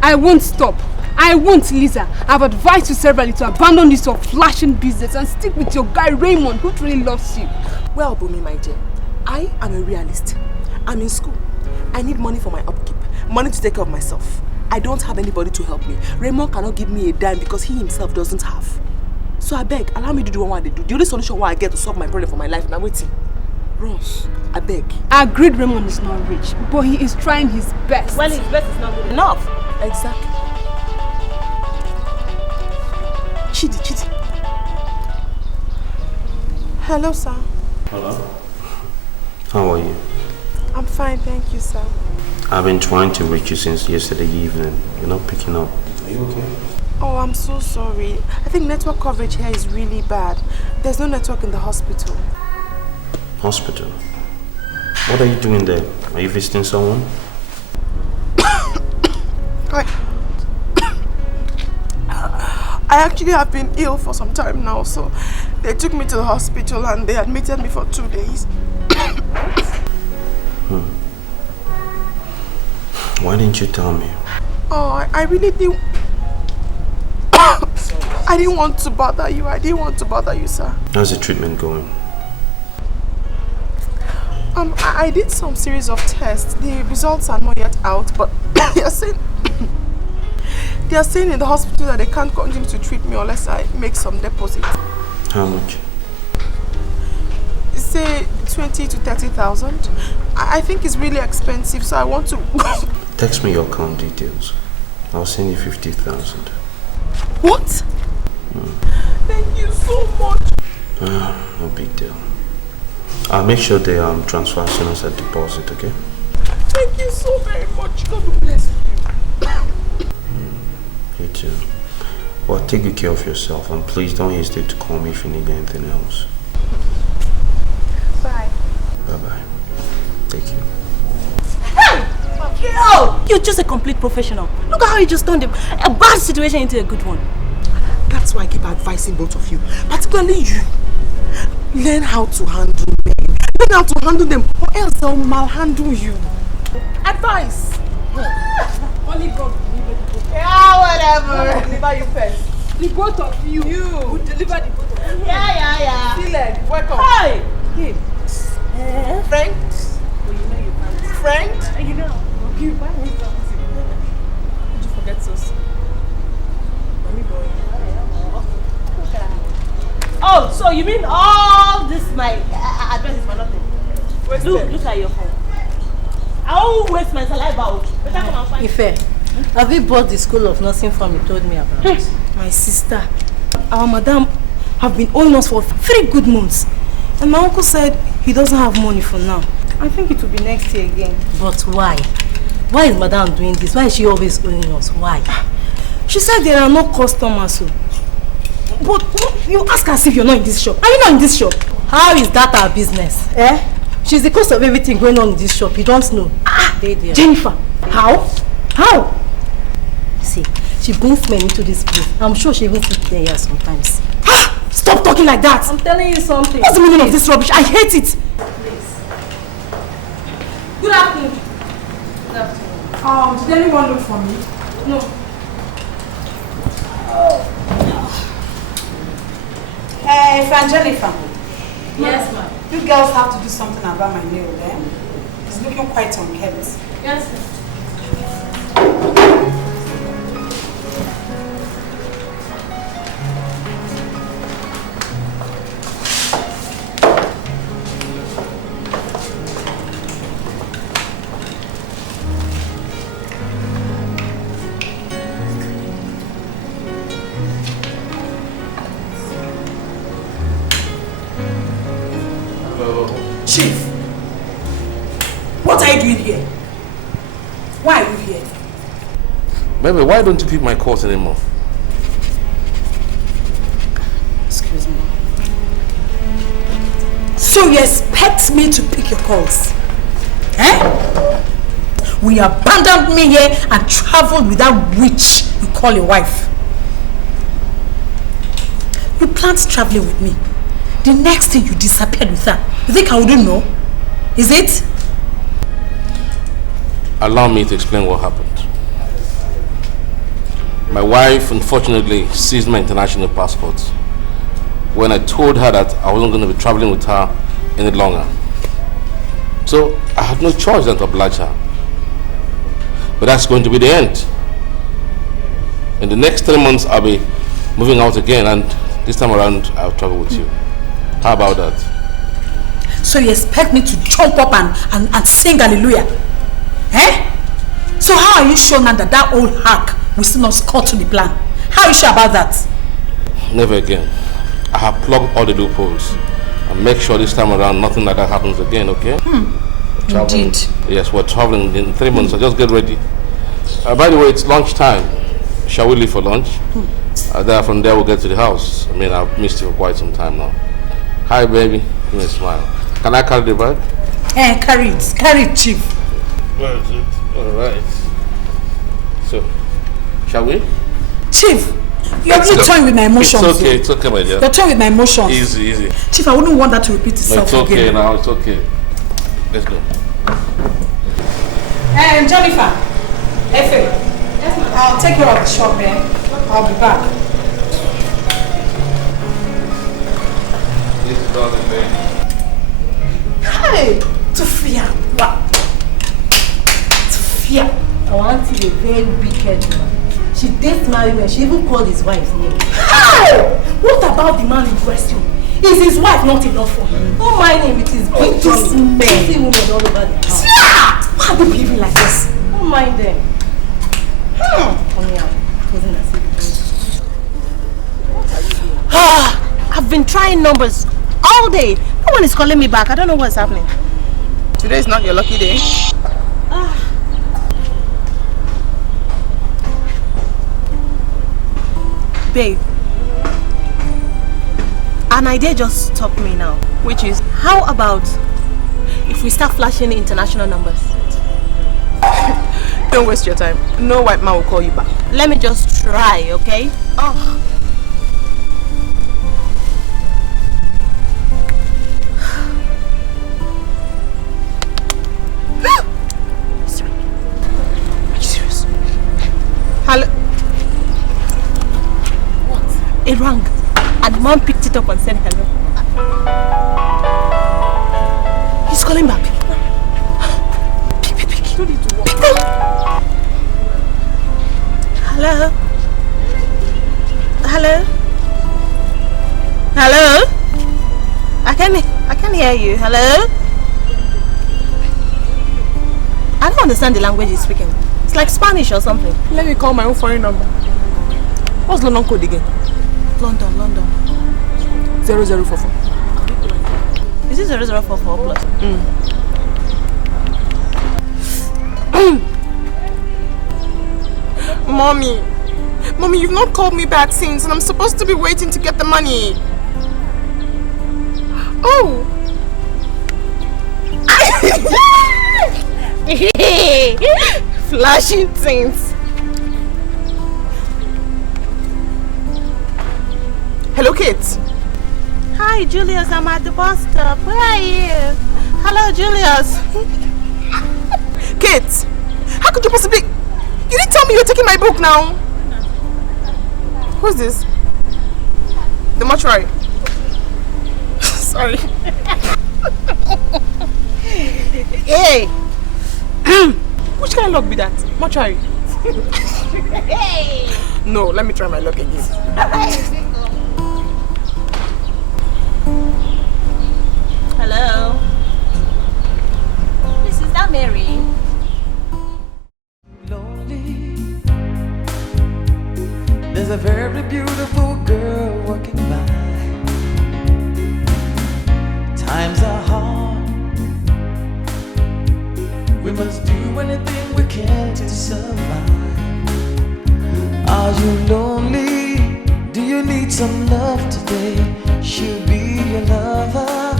I won't stop. I won't, Lisa. I've advised you severally to abandon this your flashing business and stick with your guy Raymond, who truly loves you. Well, Bumi, my dear, I am a realist. I'm in school. I need money for my upkeep, money to take care of myself. I don't have anybody to help me. Raymond cannot give me a dime because he himself doesn't have. So I beg, allow me to do what I do. The only solution I get to solve my problem for my life, and I'm waiting. Rose, I beg. I agreed Raymond is not rich, but he is trying his best. Well, his best is not good enough. Exactly. Chidi. Hello, sir. Hello. How are you? I'm fine, thank you, sir. I've been trying to reach you since yesterday evening. You're not picking up. Are you okay? Oh, I'm so sorry. I think network coverage here is really bad. There's no network in the hospital. Hospital? What are you doing there? Are you visiting someone? I actually have been ill for some time now, so they took me to the hospital and they admitted me for 2 days. Why didn't you tell me? Oh, I really didn't. I didn't want to bother you. I didn't want to bother you, sir. How's the treatment going? I did some series of tests. The results are not yet out, but they are saying in the hospital that they can't continue to treat me unless I make some deposit. How much? Say 20 to 30,000. I think it's really expensive, so I want to. Text me your account details. I'll send you 50,000. What? Thank you so much. No big deal. I'll make sure they transfer as soon as I deposit, okay? Thank you so very much. God bless you. You too. Well, take good care of yourself and please don't hesitate to call me if you need anything else. Bye. Bye-bye. Take care. Yo! You're just a complete professional. Look at how you just turned a bad situation into a good one. That's why I keep advising both of you, particularly you. Learn how to handle them. Learn how to handle them, or else they'll malhandle you. Advice. Only God will deliver the both. Yeah, whatever. I'll deliver you first. The both of you. Will deliver the both of you. Yeah. Dylan, welcome. Hi. Hey. Friend. Well, you know you can't. Friend. You know. You buy me something. Did you forget Sos? Oh, so you mean all this my address is for nothing? Look at your phone. I won't waste my saliva. Better come and find Ife, have you bought the school of nursing form you told me about? My sister, our madam have been owing us for 3 good months. And my uncle said he doesn't have money for now. I think it will be next year again. But why? Why is Madame doing this? Why is she always owing us? Why? She said there are no customers. But you ask her as if you're not in this shop. Are you not in this shop? How is that our business? Eh? She's the cause of everything going on in this shop. You don't know. Jennifer, how? How? See, she brings men into this place. I'm sure she even sits there sometimes. Stop talking like that! I'm telling you something. What's the meaning of this rubbish? I hate it! Good afternoon. Good afternoon. Did anyone look for me? No. Hey, Jennifer. Yes, ma'am. You girls have to do something about my nail, eh? It's looking quite unkempt. Yes, sir. Chief, what are you doing here? Why are you here? Baby, why don't you pick my calls anymore? Excuse me. So you expect me to pick your calls? Eh? We abandoned me here and traveled with that witch you call your wife. You planned traveling with me. The next thing you disappeared with her. You think I wouldn't know? Is it? Allow me to explain what happened. My wife unfortunately seized my international passport when I told her that I wasn't going to be traveling with her any longer. So I had no choice than to oblige her. But that's going to be the end. In the next 3 months I'll be moving out again, and this time around I'll travel with you. How about that? So you expect me to jump up and sing hallelujah? Eh? So how are you sure now that that old hack will still not score to the plan? How are you sure about that? Never again. I have plugged all the loopholes. And make sure this time around nothing like that happens again, okay? Indeed. Yes, we're traveling in 3 months, so just get ready. By the way, it's lunchtime. Shall we leave for lunch? From there we'll get to the house. I mean, I've missed you for quite some time now. Hi, baby. Give me a smile. Can I carry the bag? Carry it. Carry it, Chief. Where is it? Alright. So, shall we? Chief, you're really toying with my emotions. It's okay, my dear. You're toying with my emotions. Easy. Chief, I wouldn't want that to repeat itself again. It's okay again. now, it's okay. Let's go. Jennifer. Efe. Yes, ma'am. I'll take you out of the shop, I'll be back. Hey, Tufia. What? Tufia. Our auntie is very wicked. She dates marry men. She even called his wife's name. Hey! What about the man in question? Is his wife not enough for him? Don't mind him with his big pretty women all over the house. Yeah! Why are they behaving like this? Don't mind them. Come here. I've been trying numbers all day. No one is calling me back. I don't know what's happening. Today is not your lucky day. Babe, an idea just stopped me now. Which is? How about if we start flashing international numbers? Don't waste your time. No white man will call you back. Let me just try, okay? Oh. Hello? What? It rang. And Mom picked it up and said hello. He's calling back. Pick. Pick them. Hello? Hello? Hello? I can hear you. Hello? I don't understand the language he's speaking. It's like Spanish or something. Let me call my own foreign number. What's London code again? London. 0044. Is it 0044 plus? Mommy, you've not called me back since, and I'm supposed to be waiting to get the money. Oh! Flashing things. Hello, Kate. Hi, Julius. I'm at the bus stop. Where are you? Hello, Julius. Kate, how could you possibly... You didn't tell me you're taking my book now. Who's this? The mortuary. Sorry. Hey! Which kind of luck be that? Mortuary. Hey! No, let me try my luck again. Hello. This is that Mary. There's a very beautiful girl walking by. Times are hard. We must do anything we can to survive. Are you lonely? Do you need some love today? She'll be your lover,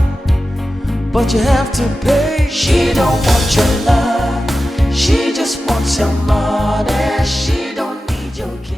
but you have to pay. She don't want your love. She just wants your money. She don't need your kiss.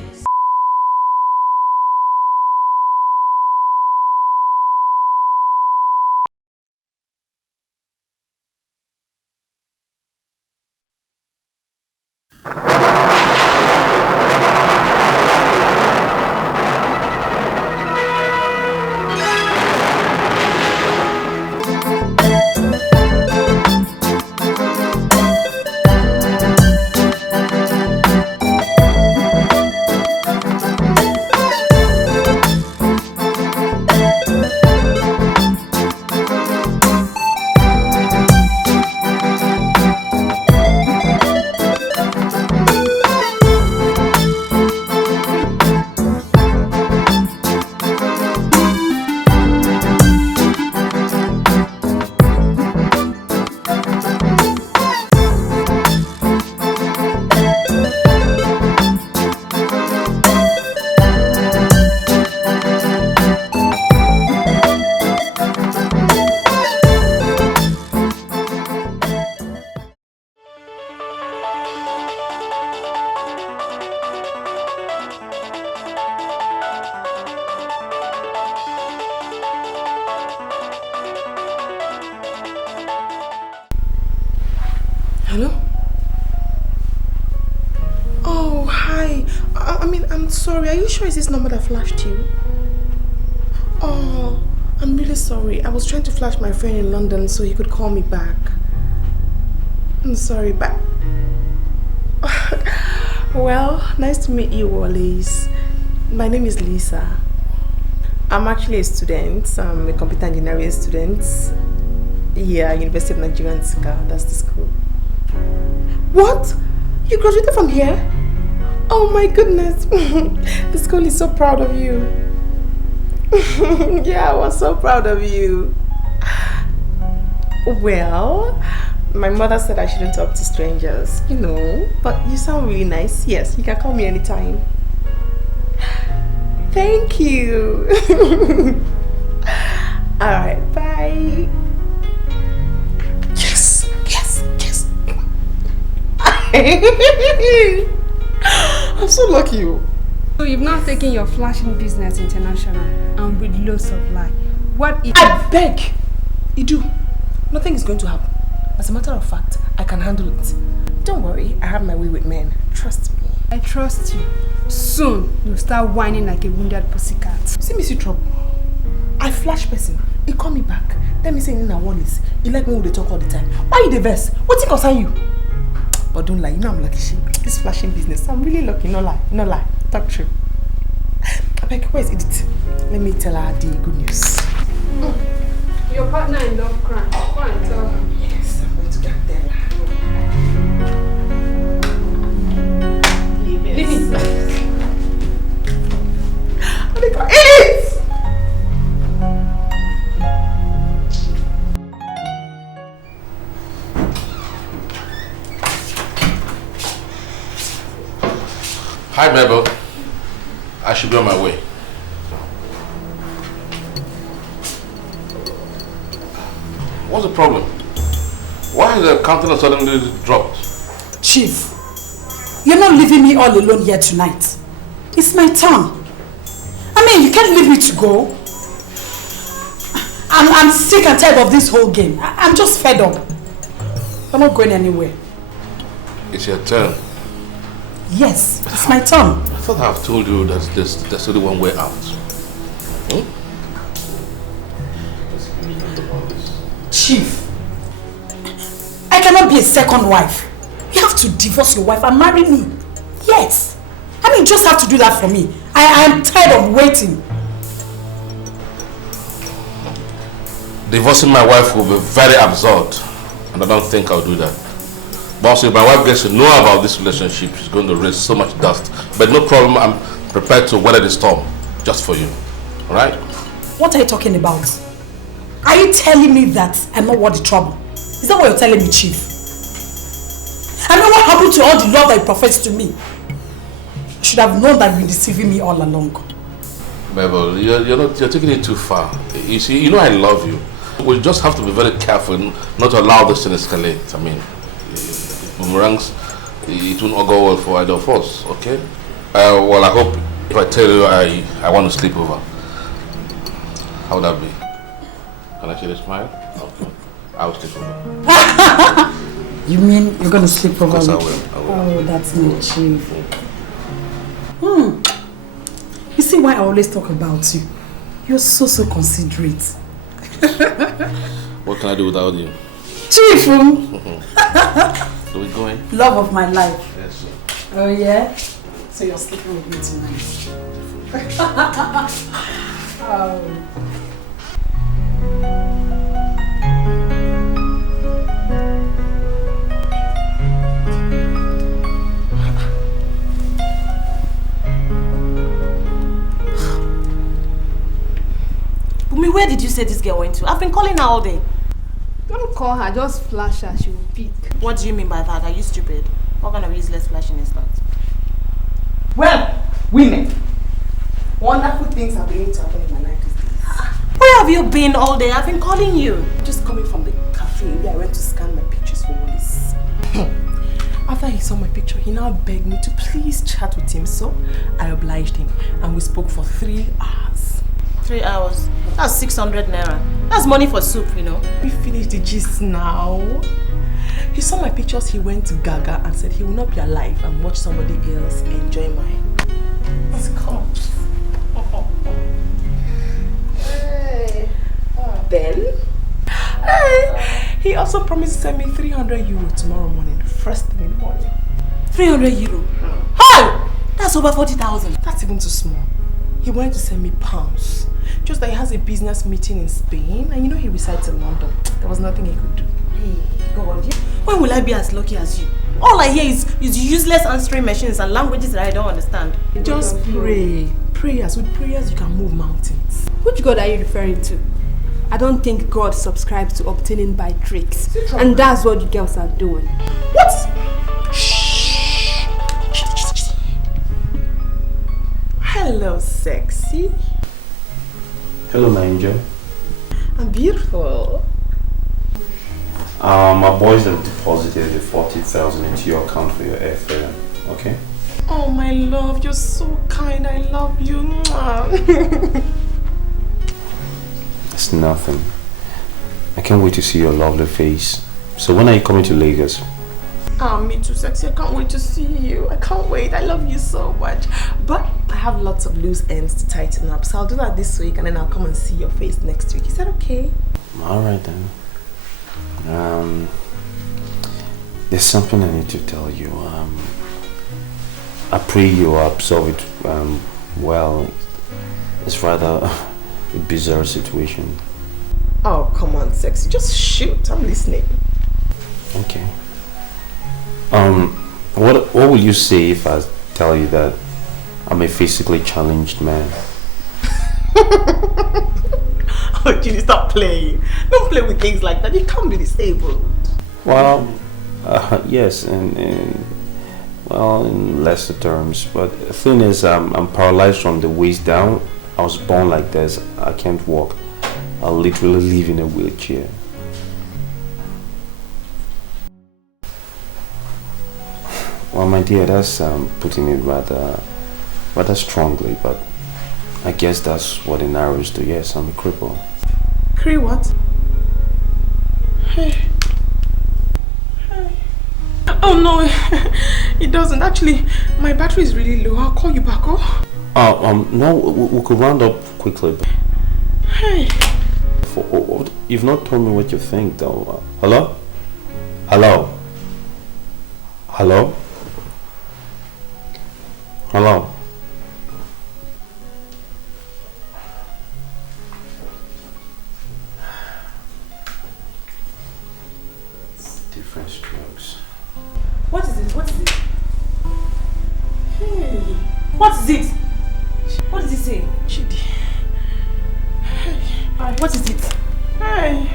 Sorry, are you sure it's this number that flashed you? Oh, I'm really sorry. I was trying to flash my friend in London so he could call me back. I'm sorry, but... Well, nice to meet you, Wallace. My name is Lisa. I'm actually a student. I'm a computer engineering student. Yeah, University of Nigerian, that's the school. What? You graduated from here? Oh my goodness. The school is so proud of you. Yeah, I was so proud of you. Well, my mother said I shouldn't talk to strangers, you know, but you sound really nice. Yes, you can call me anytime. Thank you. Alright, bye. Yes. I'm so lucky. So you've now taken your flashing business international and with loads of life. What if... I beg! Idu, nothing is going to happen. As a matter of fact, I can handle it. Don't worry, I have my way with men. Trust me. I trust you. Soon, you'll start whining like a wounded pussycat. See me see trouble. I flash person. He call me back. Let me say Nina Wallace. You like me when they talk all the time. Why you the best? What's it concern you? But don't lie, you know I'm lucky shit. This flashing business, I'm really lucky, no lie. Talk true. I beg, where's Edith? Let me tell her the good news. Your partner in love crime. Go and tell her. Yes, I'm going to get there. Leave it. Eat! Hi, Mabel. I should be on my way. What's the problem? Why has the countenance suddenly dropped? Chief, you're not leaving me all alone here tonight. It's my turn. I mean, you can't leave me to go. I'm sick and tired of this whole game. I'm just fed up. I'm not going anywhere. It's your turn. Yes, it's my turn. I thought I've told you that there's only one way out. Chief, I cannot be a second wife. You have to divorce your wife and marry me. Yes. I mean, you just have to do that for me. I am tired of waiting. Divorcing my wife will be very absurd, and I don't think I'll do that. But also, if my wife gets to know about this relationship, she's going to raise so much dust. But no problem, I'm prepared to weather the storm, just for you. Alright? What are you talking about? Are you telling me that I'm not worth the trouble? Is that what you're telling me, Chief? I mean, what happened to all the love that you professed to me? You should have known that you've been deceiving me all along. Mabel, you're taking it too far. You see, you know I love you. We just have to be very careful not to allow this to escalate. I mean, boomerangs, it won't go well for either of us, okay? Well, I hope if I tell you I want to sleep over, how would that be? Can I see the smile? Okay. I will sleep over. You mean you're going to sleep over? Of course I will. Oh, that's my Chief. You see why I always talk about you? You're so considerate. What can I do without you? Chief! Do we go in? Love of my life. Yes, sir. Oh yeah? So you're sleeping with me tonight. Oh. Where did you say this girl went to? I've been calling her all day. Don't call her, just flash her, she will pick. What do you mean by that? Are you stupid? What kind of useless flashing is that? Well, women, wonderful things are beginning to happen in my life these days. Where have you been all day? I've been calling you. Just coming from the cafe where I went to scan my pictures for Maurice. After he saw my picture, he now begged me to please chat with him, so I obliged him and we spoke for 3 hours. 3 hours? That's 600 naira. That's money for soup, you know. We finished the gist now. He saw my pictures, he went to Gaga and said he will not be alive and watch somebody else enjoy mine. Let's come. Hey. Then, he also promised to send me 300 euro tomorrow morning, first thing in the morning. 300 euro? How? That's over 40,000. That's even too small. He wanted to send me pounds. Just that he has a business meeting in Spain and you know he resides in London. There was nothing he could do. Hey, God, when will I be as lucky as you? All I hear is useless answering machines and languages that I don't understand. Just pray. Prayers. With prayers you can move mountains. Which God are you referring to? I don't think God subscribes to obtaining by tricks. And that's what you girls are doing. What? Shh. Hello, sexy. Hello, my angel. I'm beautiful. My boys have deposited the 40,000 into your account for your airfare. Okay? Oh, my love, you're so kind. I love you. It's nothing. I can't wait to see your lovely face. So when are you coming to Lagos? Me too, sexy. I can't wait to see you. I can't wait. I love you so much. But I have lots of loose ends to tighten up. So I'll do that this week and then I'll come and see your face next week. Is that okay? Alright then. There's something I need to tell you. I pray you absorb it well. It's rather a bizarre situation. Oh, come on, sexy. Just shoot. I'm listening. Okay. What will you say if I tell you that I'm a physically challenged man? Oh, Julie, stop playing. Don't play with things like that. You can't be disabled. Well, yes, and Well, in lesser terms, but the thing is, I'm paralyzed from the waist down. I was born like this. I can't walk. I literally live in a wheelchair. Well, my dear, that's putting it rather strongly, but I guess that's what it narrows to. Yes, I'm a cripple. What? Hey. Oh no, it doesn't. Actually, my battery is really low. I'll call you back, oh? No, we could round up quickly. But Hey. You've not told me what you think, though. Hello? Hello? Hello? Hello? Different strokes. What is it? What is it? Hey. What is it? What did he say? Chidi. Hey. What is it? Hey.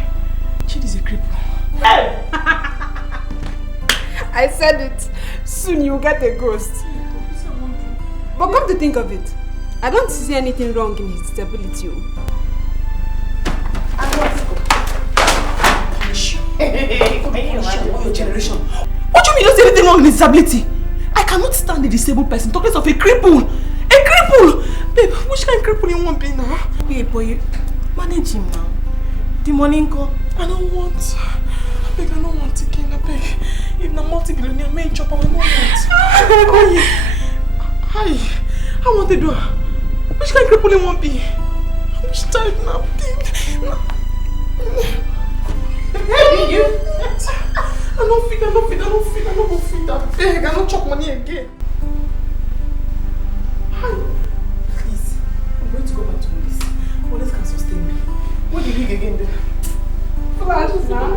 Chidi's a cripple. Hey! I said it. Soon you'll get a ghost. But come to think of it, I don't see anything wrong in his disability. Your generation. What do you mean you don't see anything wrong in disability? I cannot stand a disabled person talking of a cripple. A cripple! Babe, which kind of cripple you want be now? Babe, boy, manage him now. The money go. I don't want. I don't want again. I beg. If na multi-billionaire main chop, I don't want. Hi. I want to do. Which kind of cripple you want be? I'm just tired now. I don't feed. I don't go feed. I beg. I don't chop money again. Hi. Please, I'm going to go back to Maurice. Maurice can sustain me. What did you again do? Flash now.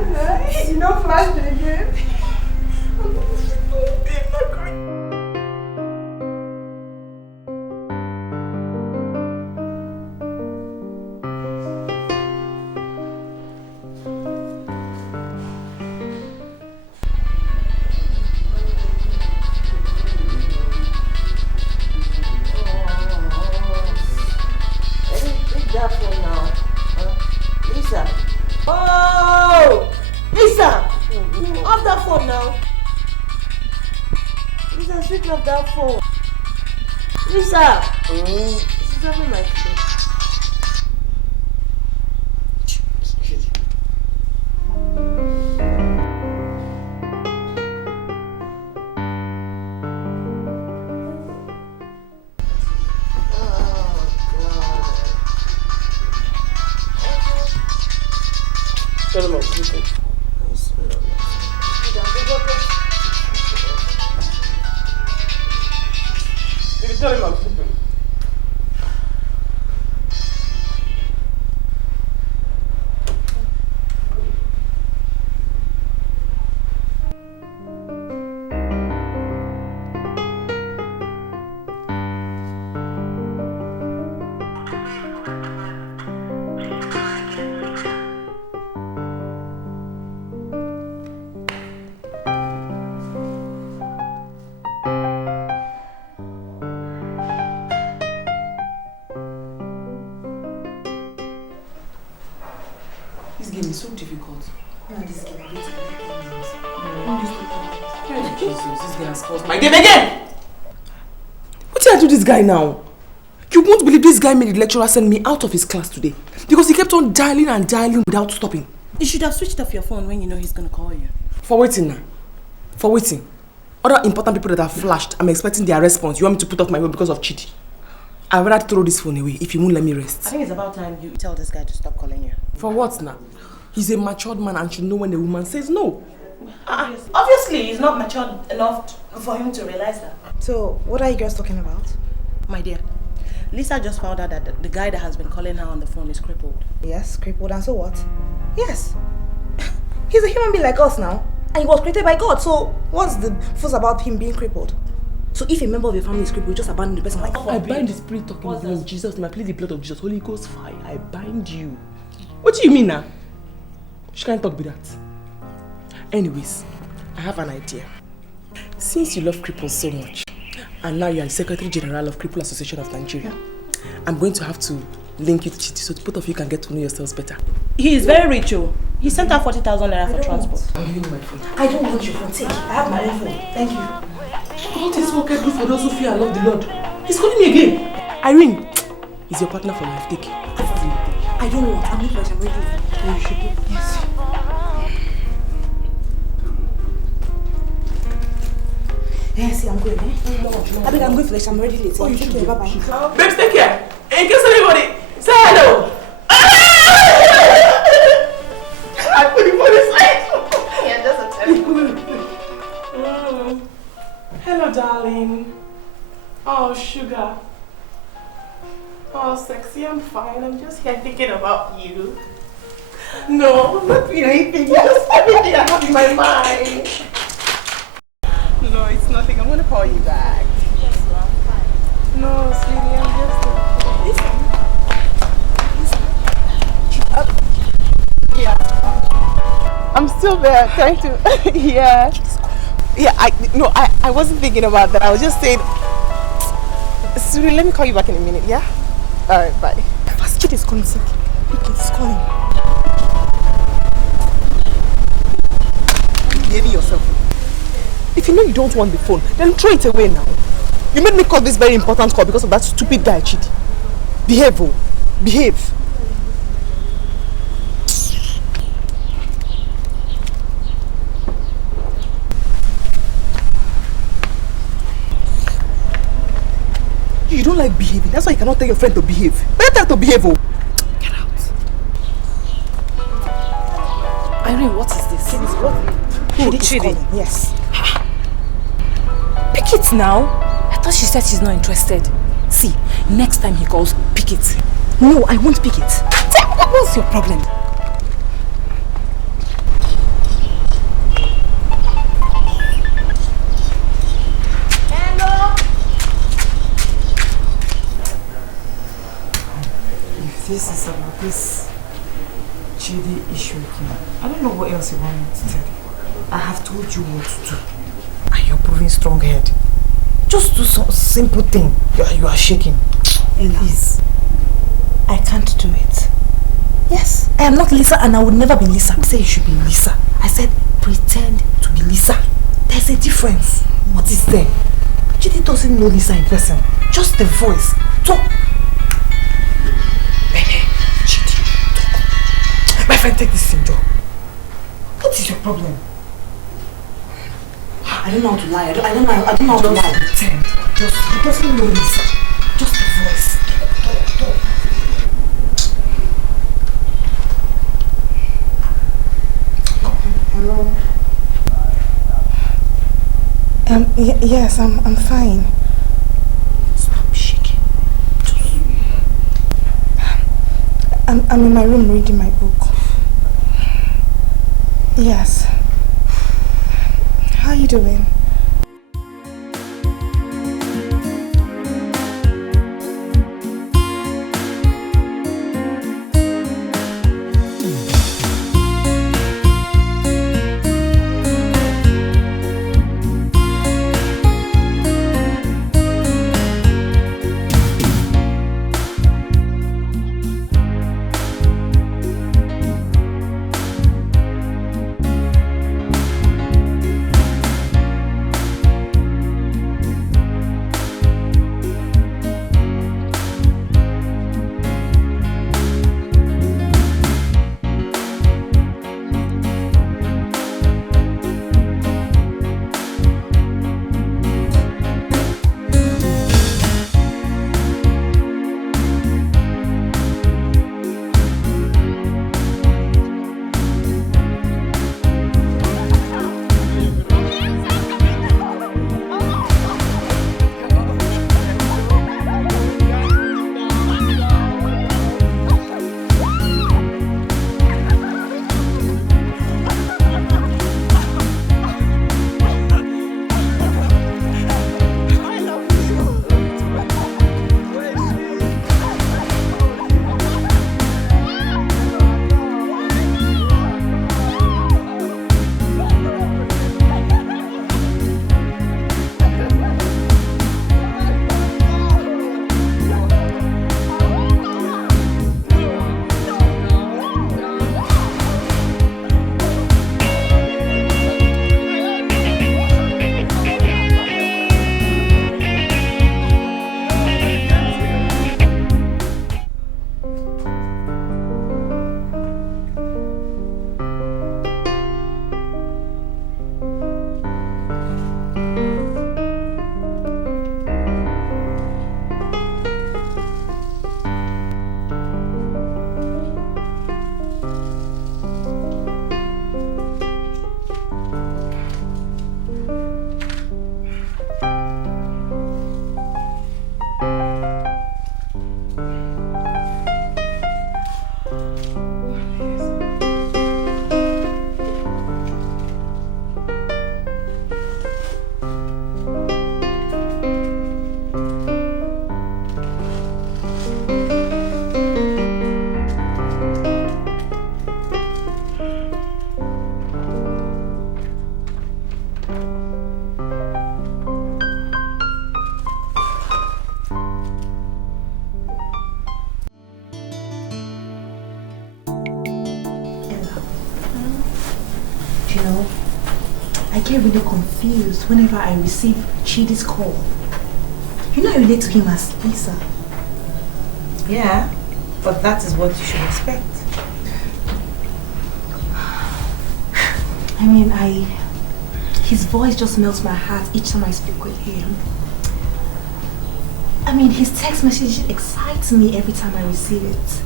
You know flash again. This game is so difficult. This game is Jesus, this guy has caused my game again! What did I do this guy now? You won't believe this guy made the lecturer send me out of his class today because he kept on dialing and dialing without stopping. You should have switched off your phone when you know he's gonna call you. For waiting now. For waiting. Other important people that have flashed, I'm expecting their response. You want me to put off my phone because of Chidi? I'd rather throw this phone away if you won't let me rest. I think it's about time you tell this guy to stop calling you. For what now? He's a matured man and should know when a woman says no. Obviously, he's not matured enough for him to realize that. So, what are you girls talking about? My dear, Lisa just found out that the guy that has been calling her on the phone is crippled. Yes, crippled, and so what? Yes. He's a human being like us now. And he was created by God, so what's the fuss about him being crippled? So if a member of your family is crippled, just abandon the person like I bind the spirit talking with you in Jesus' name. I plead the blood of Jesus. Holy Ghost fire. I bind you. What do you mean now? She can't talk with that. Anyways, I have an idea. Since you love cripples so much, and now you are the Secretary General of Cripple Association of Nigeria, I'm going to have to link you to Chidi so both of you can get to know yourselves better. He is very rich, oh. He sent out 40,000 naira for transport. I'm giving you my phone. I don't want your phone. Take it. I have my own phone. Thank you. What is what can do for those who fear and love the Lord? He's calling me again. Irene, he's your partner for life. Take it. I don't want. I'm not like I'm ready. Oh, you should do. Yes. Yes, I'm going, eh? I think I'm going flesh. I'm already late. Oh, you take care. Bye-bye. Babes, take care. In case anybody, say hello. I put it for this light. Yeah, that's a Hello, darling. Oh, sugar. Oh, sexy, I'm fine. I'm just here thinking about you. No, not doing anything. Just everything I have in my mind. No, it's nothing. I'm going to call you back. Yes, well, I'm fine. No, sweetie, I'm just... Yeah. I'm still there trying to... yeah. Yeah, I wasn't thinking about that. I was just saying... Sweetie, let me call you back in a minute, yeah? Alright, bye. Fast kid is calling. It's calling. Behave yourself. If you know you don't want the phone, then throw it away now. You made me call this very important call because of that stupid guy, Chidi. Behave, oh. Behave. You don't like behaving. That's why you cannot tell your friend to behave. Better tell her to behave, oh. Get out. Irene, what is this? It is what? Chidi. Yes. Pick it now. I thought she said she's not interested. See, next time he calls, pick it. No, I won't pick it. What's your problem? Hello. If this is about this Chidi issue again, I don't know what else you want me to tell you. I have told you what to do. And you're proving strong-headed. Just do some simple thing. You are shaking. Please. I can't do it. Yes, I am not Lisa and I would never be Lisa. I said you should be Lisa. I said pretend to be Lisa. There's a difference. What is there? Chidi doesn't know Lisa in person. Just the voice. Talk. Chidi, talk. My friend, take this thing, job. What is your problem? I don't know how to lie. I don't know how to lie. Pretend. He doesn't know Lisa. Just the voice. Talk. Hello. Yes, I'm fine. Stop shaking. I'm in my room reading my book. Yes. How are you doing? get really confused whenever I receive Chidi's call. You know I relate to him as Lisa. Yeah, but that is what you should expect. I mean, his voice just melts my heart each time I speak with him. I mean, his text message excites me every time I receive it.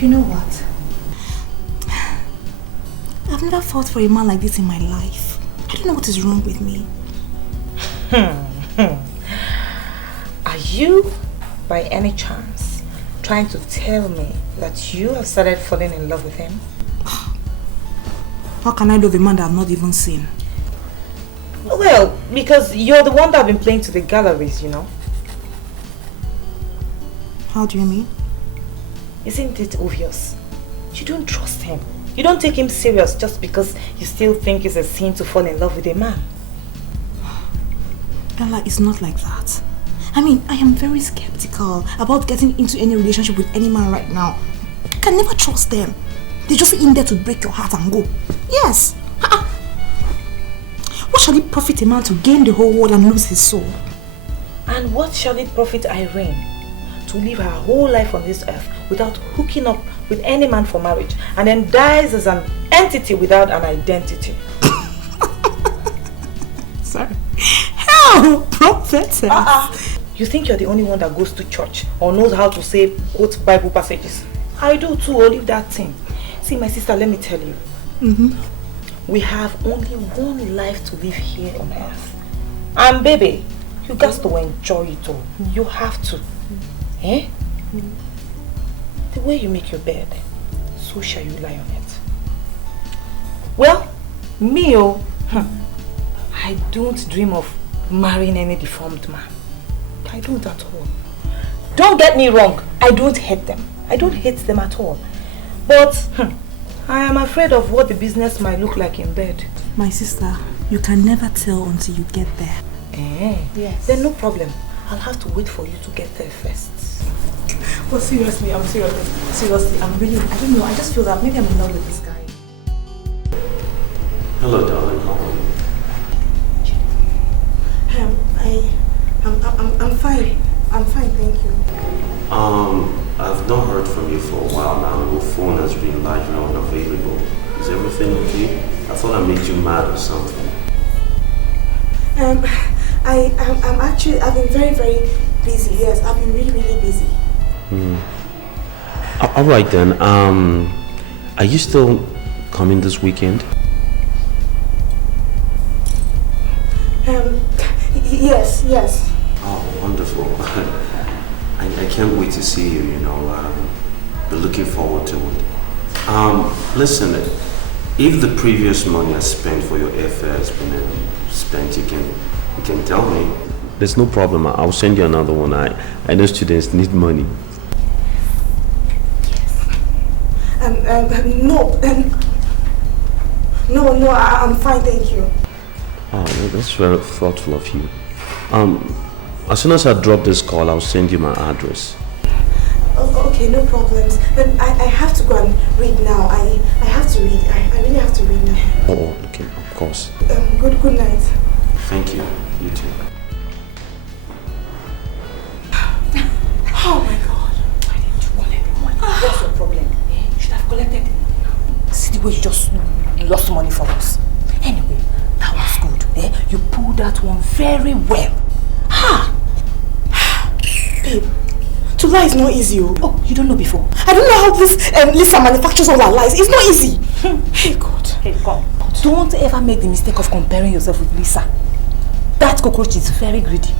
You know what? I've never fought for a man like this in my life. I don't know what is wrong with me. Are you, by any chance, trying to tell me that you have started falling in love with him? How can I love a man that I've not even seen? Well, because you're the one that I've been playing to the galleries, you know. How do you mean? Isn't it obvious? You don't trust him. You don't take him serious just because you still think it's a sin to fall in love with a man. Ella, it's not like that. I mean, I am very skeptical about getting into any relationship with any man right now. You can never trust them. They're just in there to break your heart and go. Yes. What shall it profit a man to gain the whole world and lose his soul? And what shall it profit Irene to live her whole life on this earth without hooking up with any man for marriage and then dies as an entity without an identity? Sorry. Hell, prophetess. You think you're the only one that goes to church or knows how to say quote Bible passages? I do too, I'll leave that thing. See, my sister, let me tell you. We have only one life to live here on earth. And baby, you got to enjoy it all. You have to. Eh? The way you make your bed, so shall you lie on it. Well, me, I don't dream of marrying any deformed man. I don't at all. Don't get me wrong, I don't hate them. I don't hate them at all. But I am afraid of what the business might look like in bed. My sister, you can never tell until you get there. Yes. Then no problem. I'll have to wait for you to get there first. But seriously, I'm serious. Seriously, I'm really, I don't know, I just feel that maybe I'm in love with this guy. Hello, darling. How are you? I'm fine. I'm fine, thank you. I've not heard from you for a while now. Your phone has been largely unavailable. Is everything okay? I thought I made you mad or something. I've been very, very busy. Yes, I've been really, really busy. All right then. Are you still coming this weekend? Yes. Oh, wonderful. I can't wait to see you, you know. Be looking forward to it. Listen, if the previous money I spent for your airfare has been spent, you can tell me. There's no problem. I'll send you another one. I know students need money. No, I'm fine, thank you. Oh, well, that's very thoughtful of you. As soon as I drop this call, I'll send you my address. Okay, no problems. But I have to go and read now. I have to read. I really have to read now. Oh, okay, of course. Good night. Thank you. You too. Oh my God. Why didn't you collect the money? What's your problem? You should have collected it. See the way you just lost money for us. Anyway, that was good. You pulled that one very well. Babe, to lie is not easy. Oh, you don't know before? I don't know how this Lisa manufactures all her lies. It's not easy. Hey God. Hey, come. Don't ever make the mistake of comparing yourself with Lisa. That cockroach is very greedy.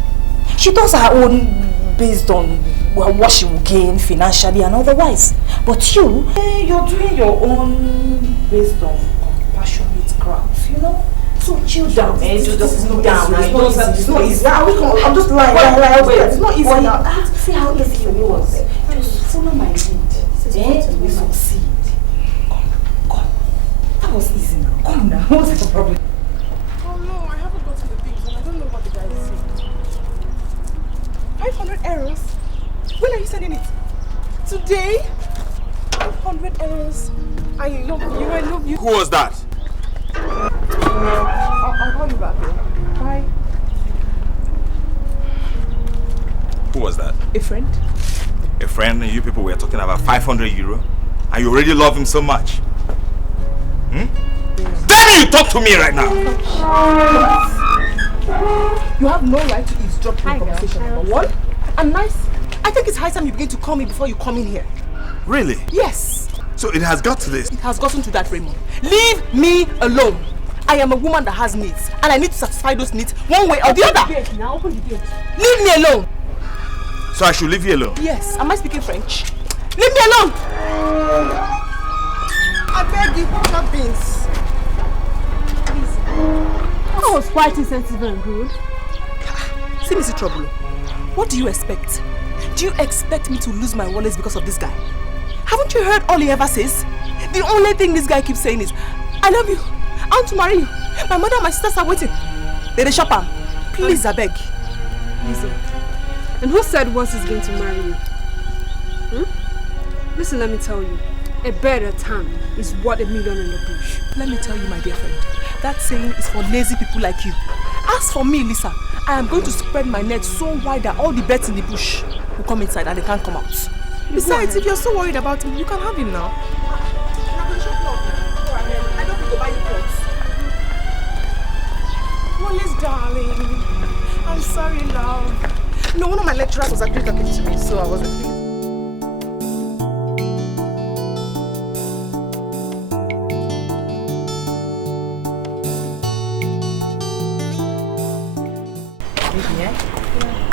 She does her own based on what she will gain financially and otherwise. But you're doing your own based on compassionate crowds, you know? So chill down, man. Just slow down. It's not easy. I'm just lying. It's not easy. See how easy it was. Just follow my lead. We succeed. Come. That was easy now. Come now. What's the problem? Oh no, I haven't gotten the things and I don't know what the guy is saying. 500 errors? When are you sending it? Today? 500 errors. I love you. Who was that? I'll call you back. Bye. Who was that? A friend. A friend, and you people were talking about 500 euro, and you already love him so much. Hmm? Then you talk to me right now. You have no right to eavesdrop in conversation, number one. And nice, I think it's high time you begin to call me before you come in here. Really? Yes. So it has got to this. It has gotten to that, Raymond. Leave me alone. I am a woman that has needs, and I need to satisfy those needs one way or the other. Open the gate now, open the gate. Leave me alone. So I should leave you alone? Yes. Am I speaking French? Leave me alone. I beg you, put your beans. That was quite insensitive and rude. See, Mr. Trouble, what do you expect? Do you expect me to lose my wallets because of this guy? Haven't you heard all he ever says? The only thing this guy keeps saying is, I love you, I want to marry you. My mother and my sisters are waiting. They're the shopper. Please, I beg. Listen, and who said once he's going to marry you? Listen, let me tell you. A bird at a time is worth a million in the bush. Let me tell you, my dear friend, that saying is for lazy people like you. As for me, Lisa, I am going to spread my net so wide that all the birds in the bush will come inside and they can't come out. Besides, if you're so worried about him, you can have him now. I don't need to buy you clothes. Wallace, darling. I'm sorry, love. No, one of my lecturers was actually talking to me, so I wasn't pleased.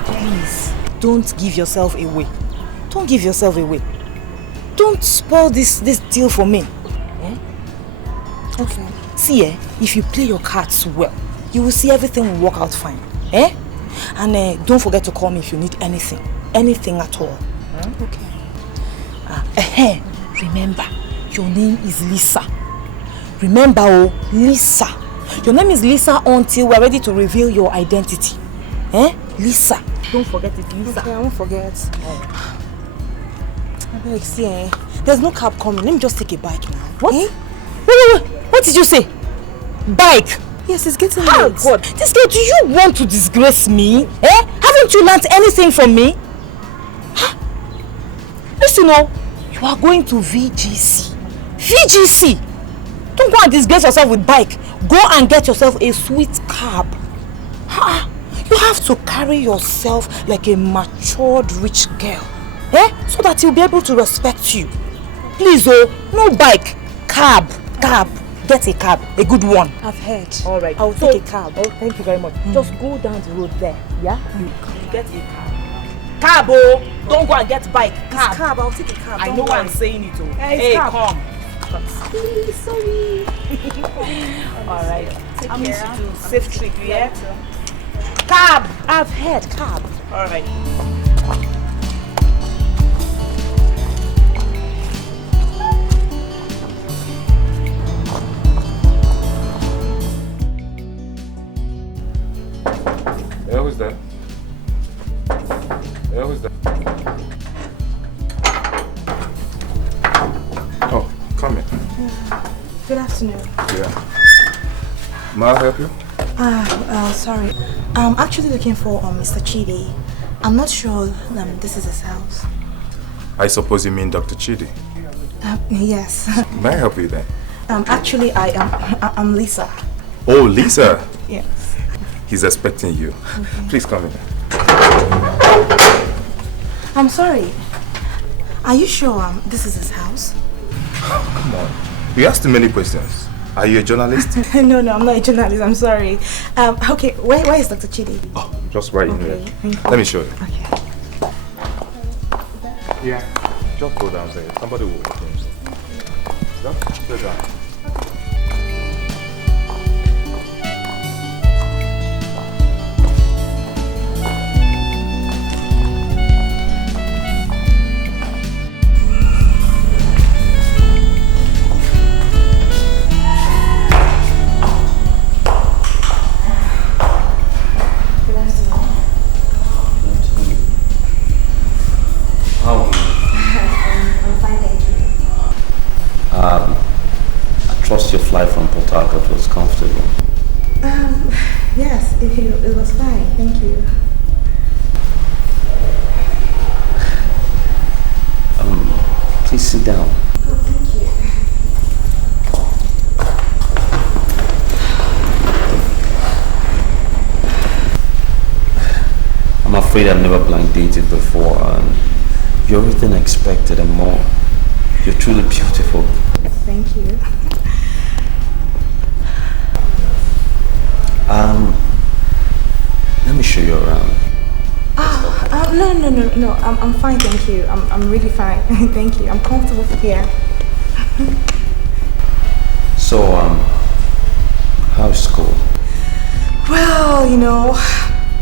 Please, don't give yourself away. Don't give yourself away. Don't spoil this deal for me. Eh? Okay. See, if you play your cards well, you will see everything will work out fine. Eh? And don't forget to call me if you need anything. Anything at all. Okay. Remember, your name is Lisa. Remember, oh, Lisa. Your name is Lisa until we're ready to reveal your identity. Eh? Lisa. Don't forget it, Lisa. Okay, I won't forget. I beg, see, there's no cab coming. Let me just take a bike now. What? Eh? Wait. What did you say? Bike? Yes, it's getting late. Oh God. This girl, do you want to disgrace me? Eh? Haven't you learnt anything from me? Huh? Listen, you are going to VGC. VGC? Don't go and disgrace yourself with bike. Go and get yourself a sweet cab. Huh? You have to carry yourself like a matured rich girl. Eh? So that he'll be able to respect you. Please, no bike. Cab. Get a cab. A good one. I've heard. Alright. I'll take a cab. Oh, thank you very much. Just go down the road there. Yeah? You get a cab. Cab, don't go and get bike. Cab. It's cab. I'll take a cab. I know why I'm saying it, Hey, cab. Come. Please, sorry. Alright. I'm used to do safe trip, yeah? Cab! I've heard cab. Alright. Yeah, who's that? Oh, come in. Good afternoon. Yeah. May I help you? Sorry. I'm actually looking for Mr. Chidi. I'm not sure this is his house. I suppose you mean Dr. Chidi. Yes. May I help you then? Actually, I'm Lisa. Oh, Lisa. Yes. He's expecting you. Okay. Please come in. I'm sorry. Are you sure this is his house? Come on. You asked too many questions. Are you a journalist? No, I'm not a journalist. I'm sorry. Okay, where is Dr. Chidi? Oh, just right in here. Let me show you. Okay. Yeah. Just go downstairs. Somebody will open it. Sit down. I trust your flight from Port Harcourt was comfortable. Yes, it was fine. Thank you. Please sit down. Oh, thank you. I'm afraid I've never blind dated before, and you're everything I expected and more. You're truly beautiful. Thank you. Let me show you around. No. I'm fine, thank you. I'm really fine. Thank you. I'm comfortable here. So, how's school? Well,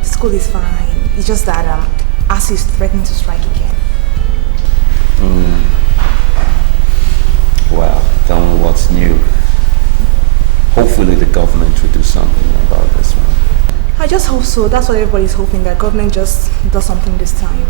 school is fine. It's just that ASU is threatening to strike again. Well, tell me what's new. Hopefully the government will do something about this one. I just hope so. That's what everybody's hoping, that government just does something this time.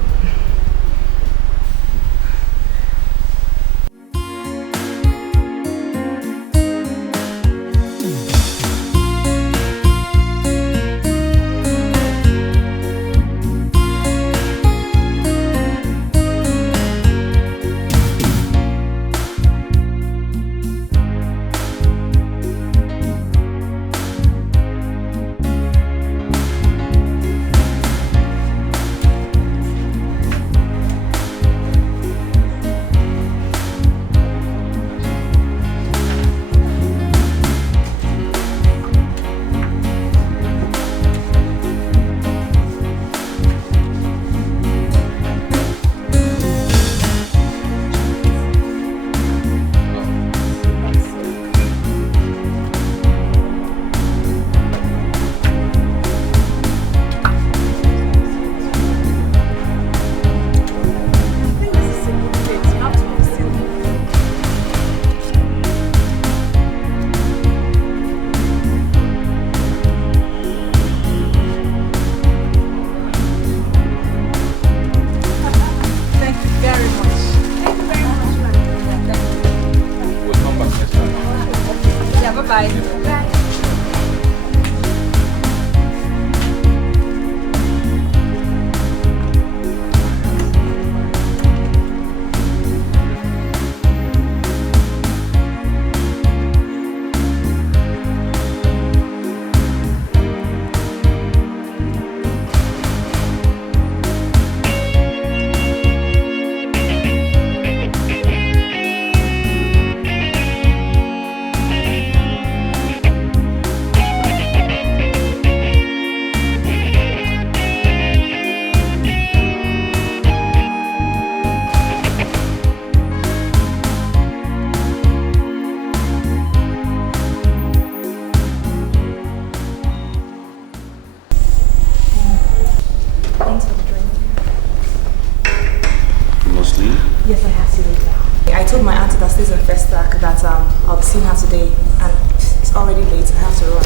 I'll be seeing her today, and it's already late. I have to run.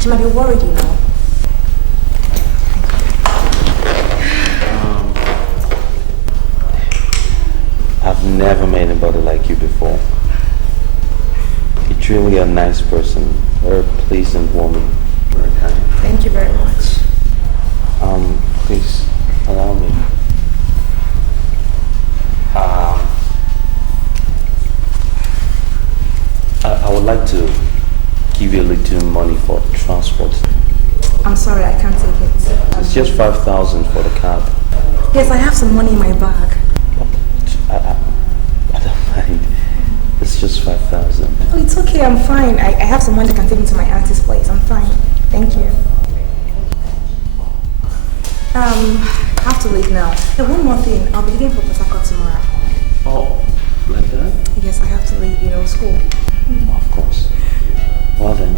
She might be worried, I've never met anybody like you before. You're truly a nice person, very pleasant woman, very kind. Thank you very much. Please allow me. I would like to give you a little money for transport. I'm sorry, I can't take it. It's just 5,000 for the cab. Yes, I have some money in my bag. I don't mind. It's just 5,000. Oh, it's okay, I'm fine. I have some money that can take me to my auntie's place. I'm fine. Thank you. I have to leave now. Hey, one more thing. I'll be leaving for Port tomorrow. Oh, like that? Yes, I have to leave, school. Of course. Well then,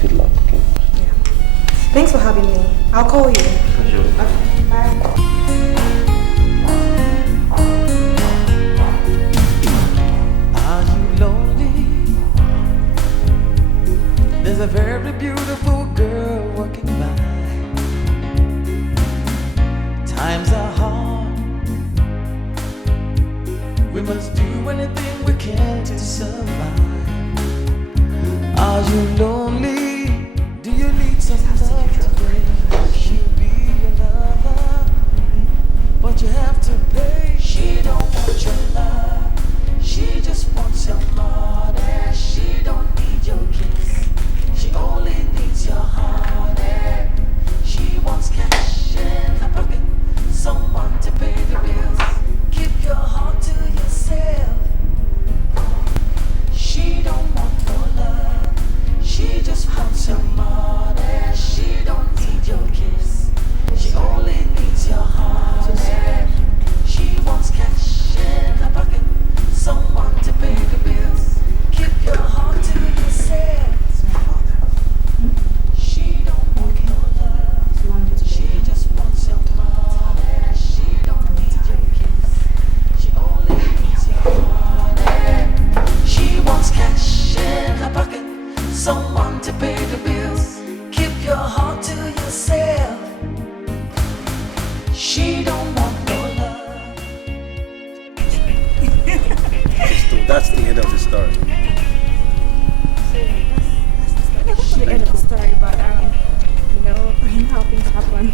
good luck, okay? Yeah. Thanks for having me. I'll call you. Sure. Okay, bye. There's a very beautiful girl walking by. Times are hard. We must do anything we can to survive. Are you lonely? that's the end of the story. That's the end of the story, but you know how things happen.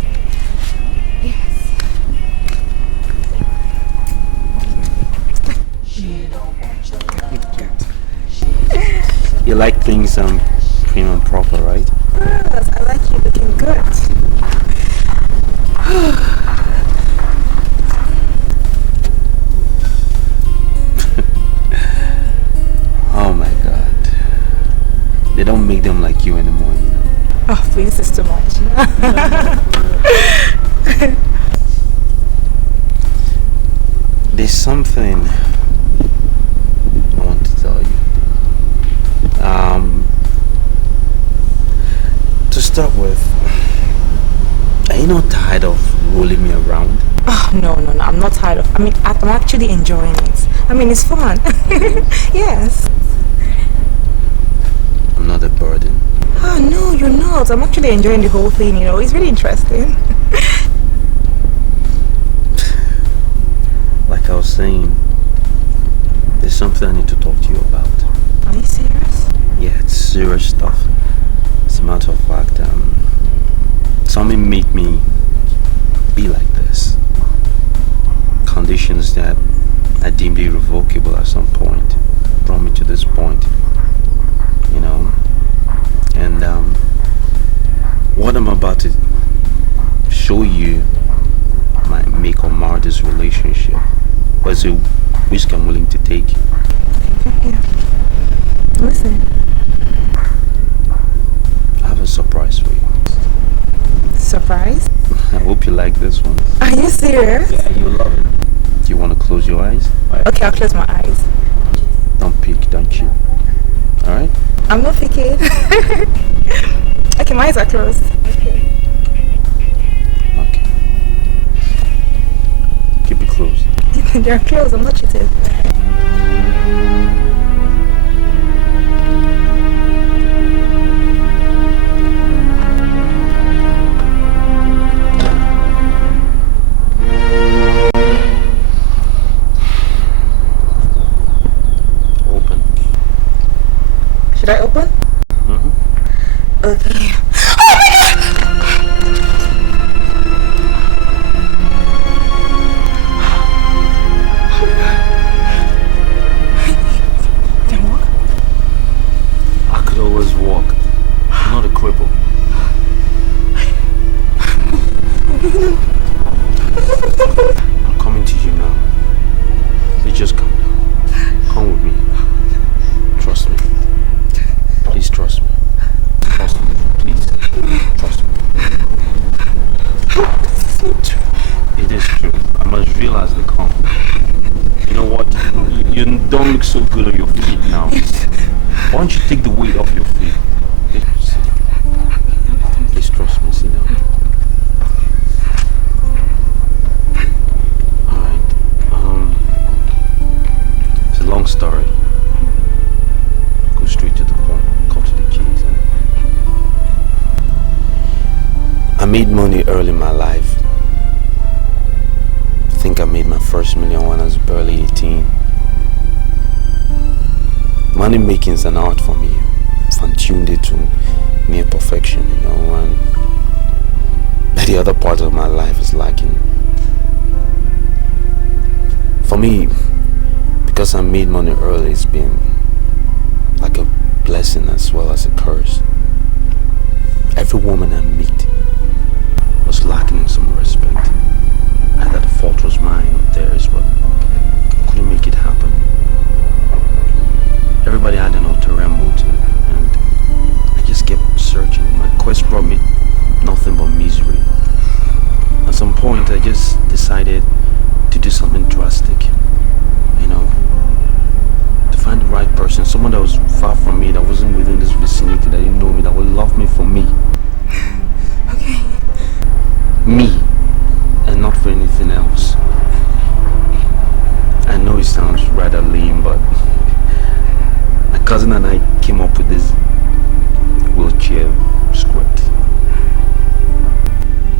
You like things prim and proper, right? Yes, I like you looking good. Oh my God. They don't make them like you anymore, you know. Oh, please, it's too much. There's something I want to tell you. To start with, are you not tired of rolling me around? Oh, no, I'm not tired of. I'm actually enjoying it. It's fun. Yes. I'm not a burden. Oh, no, you're not. I'm actually enjoying the whole thing, It's really interesting. Like I was saying, there's something I need to talk to you about. Are you serious? Yeah, it's serious stuff. As a matter of fact, something made me be like this. Conditions that I deemed irrevocable at some point brought me to this point, And what I'm about to show you might make or mar this relationship, but it's a risk I'm willing to take. Yeah. Listen. I have a surprise for you. Surprise? I hope you like this one. Are you serious? Yeah, you'll love it. Do you want to close your eyes? Okay, I'll close my eyes. Don't peek, don't chew. Alright? I'm not picking. Okay, my eyes are closed. Okay. Keep it closed. They're closed, I'm not cheating. Should I open? Okay. Oh my God! Can you walk? I could always walk. I'm not a cripple. I'm coming to you now. So just come down. Come with me. Trust me. Please trust me. Trust me. Please. Trust me. This is not true. It is true. I must realize the conflict. You know what? You don't look so good on your feet now. Why don't you take the weight off your feet? Sit down. Please trust me. Sit down. Alright. It's a long story. Go straight to the point. Cut to the chase. I made money early in my life. I think I made my first $1 million when I was barely 18. Money making is an art for me. I've tuned it to near perfection, and the other part of my life is lacking. For me, because I made money early, it's been like a blessing as well as a curse. Every woman I meet was lacking in some respect. Either the fault was mine or theirs, but I couldn't make it happen. Everybody had an ulterior motive, and I just kept searching. My quest brought me nothing but misery. At some point, I just decided to do something drastic, to find the right person, someone that was far from me, that wasn't within this vicinity, that didn't know me, that would love me for me. Okay. Me, and not for anything else. I know it sounds rather lame, but my cousin and I came up with this wheelchair script.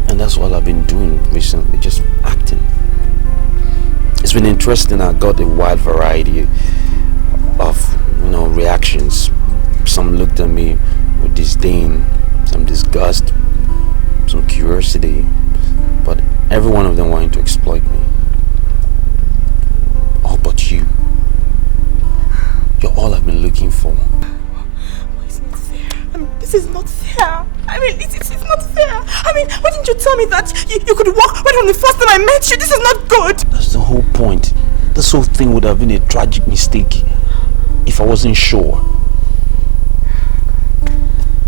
And that's all I've been doing recently, just acting. It's been interesting. I got a wide variety of, reactions. Some looked at me with disdain, some disgust, some curiosity, but every one of them wanted to exploit me. All but you. You're all I've been looking for. It's not fair. This is not fair. It's not fair. Why didn't you tell me that you could walk right from the first time I met you? This is not good. That's the whole point. This whole thing would have been a tragic mistake if I wasn't sure.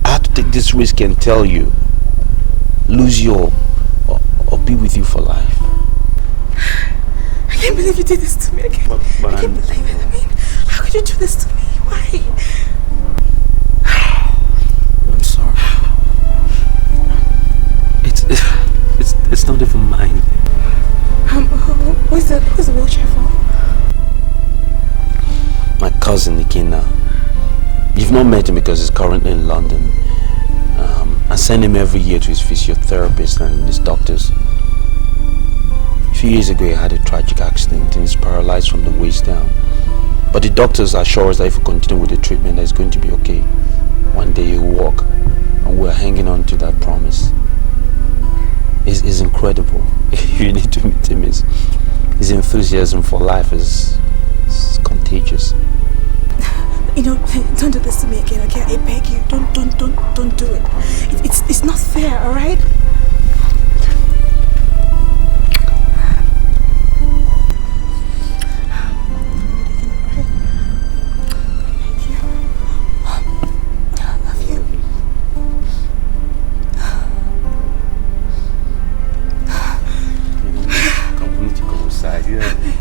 I had to take this risk and tell you, lose you or be with you for life. I can't believe you did this to me. I can't believe it. How could you do this to me? Why? I'm sorry. It's not even mine. Who's the wheelchair for? My cousin Nikina. You've not met him because he's currently in London. I send him every year to his physiotherapist and his doctors. A few years ago he had a tragic accident and he's paralyzed from the waist down. But the doctors assure us that if we continue with the treatment that he's going to be okay. One day he'll walk, and we're hanging on to that promise. It's incredible. You need to meet him. His enthusiasm for life is contagious. Don't do this to me again, okay? I beg you. Don't do it. It's not fair, alright?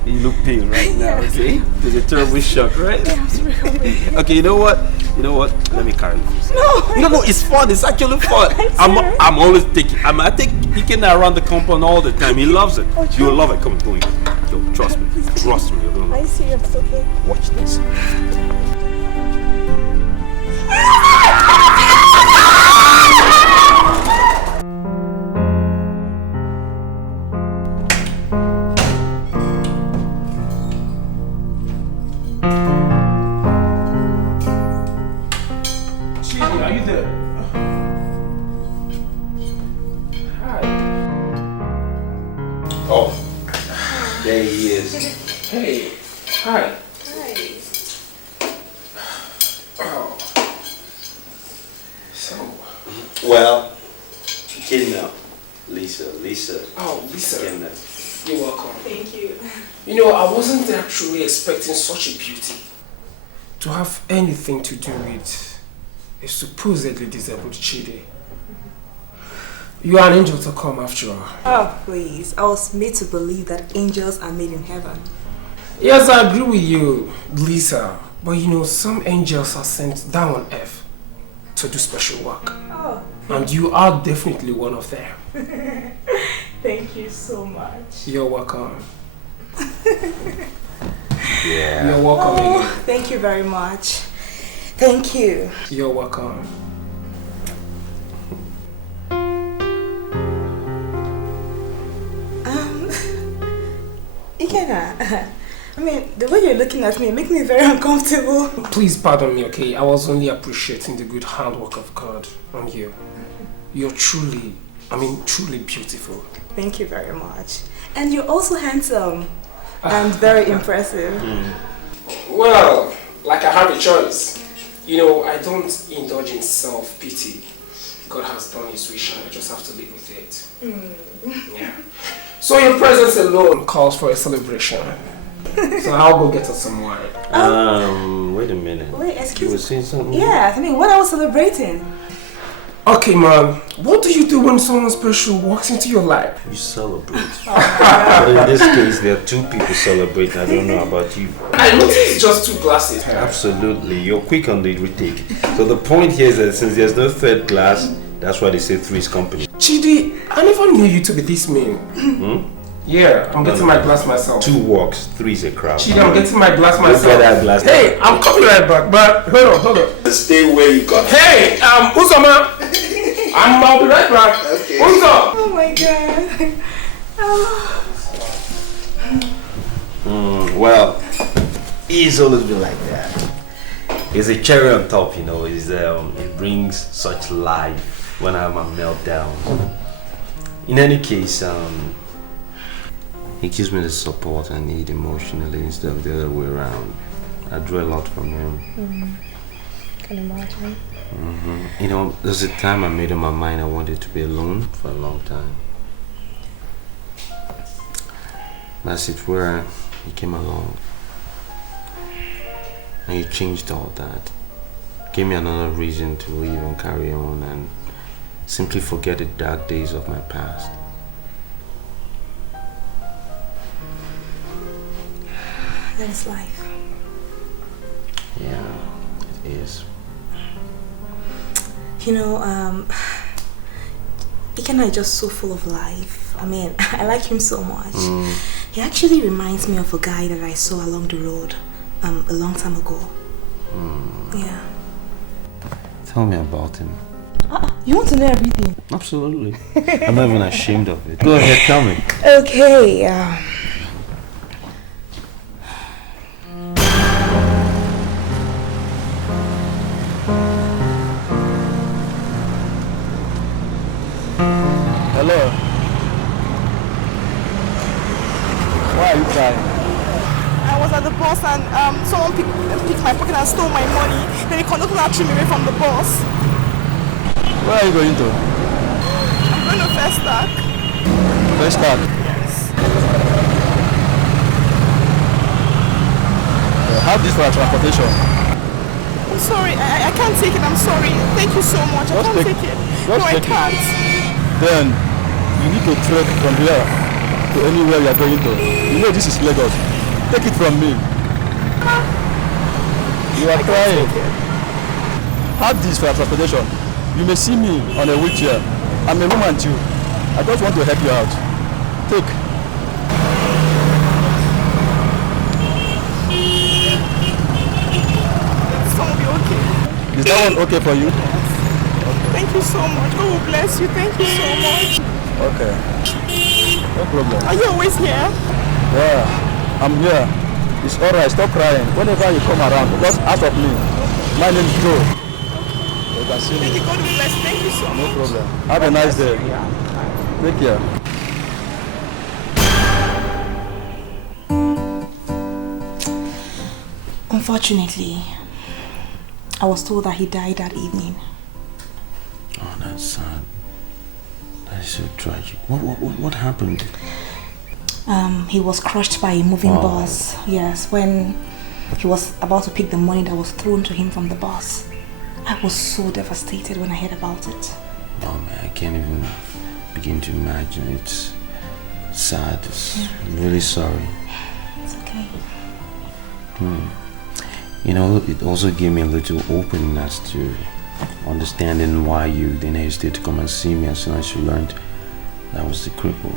You look pale right now, okay? There's a terrible shock, right? Yeah, okay, you know what? Let me carry you. No, it's fun. It's actually fun. I'm always taking. I take Ikenna around the compound all the time. He loves it. You'll love it. Come on, go in. Yo, trust me. Trust me. You're gonna love it. Are you serious? Okay. Watch this. Expecting such a beauty to have anything to do with a supposedly disabled Chidi. You are an angel to come after all. Oh, please. I was made to believe that angels are made in heaven. Yes, I agree with you, Lisa. But some angels are sent down on earth to do special work. Oh. And you are definitely one of them. Thank you so much. You're welcome. Yeah. You're welcome again. Thank you very much. Thank you. You're welcome. Ikenna, the way you're looking at me makes me very uncomfortable. Please pardon me, okay? I was only appreciating the good handwork of God on you. You're truly beautiful. Thank you very much. And you're also handsome. And very impressive. Well, like I have a choice. I don't indulge in self-pity. God has done his wish and I just have to live with it. Yeah. So your presence alone calls for a celebration. So I'll go get us some wine. Wait a minute. Wait, excuse me. You were saying something? Yeah, what I was celebrating. Okay, man. What do you do when someone special walks into your life? You celebrate. But in this case, there are two people celebrating. I don't know about you. I noticed it's just 2 glasses. Absolutely. You're quick on the retake. So the point here is that since there's no third glass, that's why they say 3 is company. Chidi, I never knew you to be this mean. Yeah, I'm getting my glass myself. 2 walks, 3 is a crowd. Chidi, I'm getting my glass myself. Get that glass. Hey, I'm coming right back, but hold on. Stay where you got. Hey, Uzoma. I'll be right back. Okay. Uzo. Oh my god. Well, He's always been like that. It's a cherry on top, you know. It brings such life when I'm a meltdown. In any case, he gives me the support I need emotionally instead of the other way around. I draw a lot from him. Can imagine. You know, there's a time I made up my mind I wanted to be alone for a long time. That's it where he came along. And he changed all that. Gave me another reason to live and carry on and simply forget the dark days of my past. That is life. Yeah, it is. You know, Ikenna is just so full of life. I mean, I like him so much. He actually reminds me of a guy that I saw along the road a long time ago. Yeah. Tell me about him. You want to know everything? Absolutely. I'm not even ashamed of it. Go ahead, tell me. Okay. Hello. Why are you crying? I was at the bus and someone picked my pocket and stole my money. Then the conductor now threw me away from the bus. Where are you going to? I'm going to First Stack. First Stack? Yes. Have this for our transportation. I'm sorry, I can't take it, I'm sorry. Thank you so much, I can't take it. No, I can't. Then, you need to trek from here to anywhere you are going to. You know this is Lagos. Take it from me. You are crying. Have this for our transportation. You may see me on a wheelchair. I'm a woman too. I just want to help you out. Take. This one will be okay. Is that one okay for you? Thank you so much. God will bless you. Thank you so much. Okay. No problem. Are you always here? Yeah, I'm here. It's alright. Stop crying. Whenever you come around, just ask of me. My name is Joe. You can see me. Thank you. God will bless. Thank you so much. No problem. Have a nice day. Take care. Unfortunately, I was told that he died that evening. Oh, that's sad. That is so tragic. What happened? He was crushed by a moving bus. Yes, when he was about to pick the money that was thrown to him from the bus. I was so devastated when I heard about it. Oh man, I can't even begin to imagine. It's sad. I'm really sorry. It's okay. You know, it also gave me a little openness to understanding why you didn't hesitate to come and see me as soon as you learned that I was the cripple.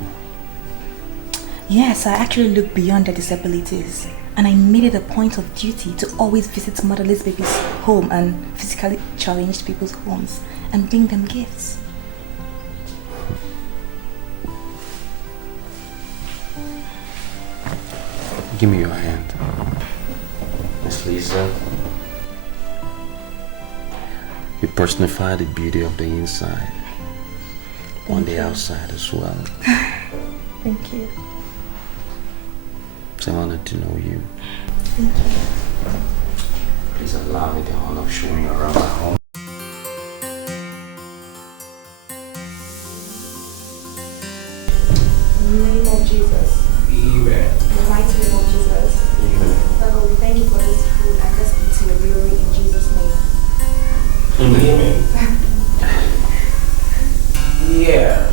Yes, I actually looked beyond their disabilities, and I made it a point of duty to always visit motherless babies' home and physically challenged people's homes and bring them gifts. Give me your hand. Miss Lisa. You personify the beauty of the inside on the outside as well. Thank you. It's an honor to know you. Thank you. Please allow me the honor of showing you around my home. In the name of Jesus. Amen. In the mighty name of Jesus. Amen. Father, we thank you for this food and just eat to your glory in Jesus' name. Amen. Yeah.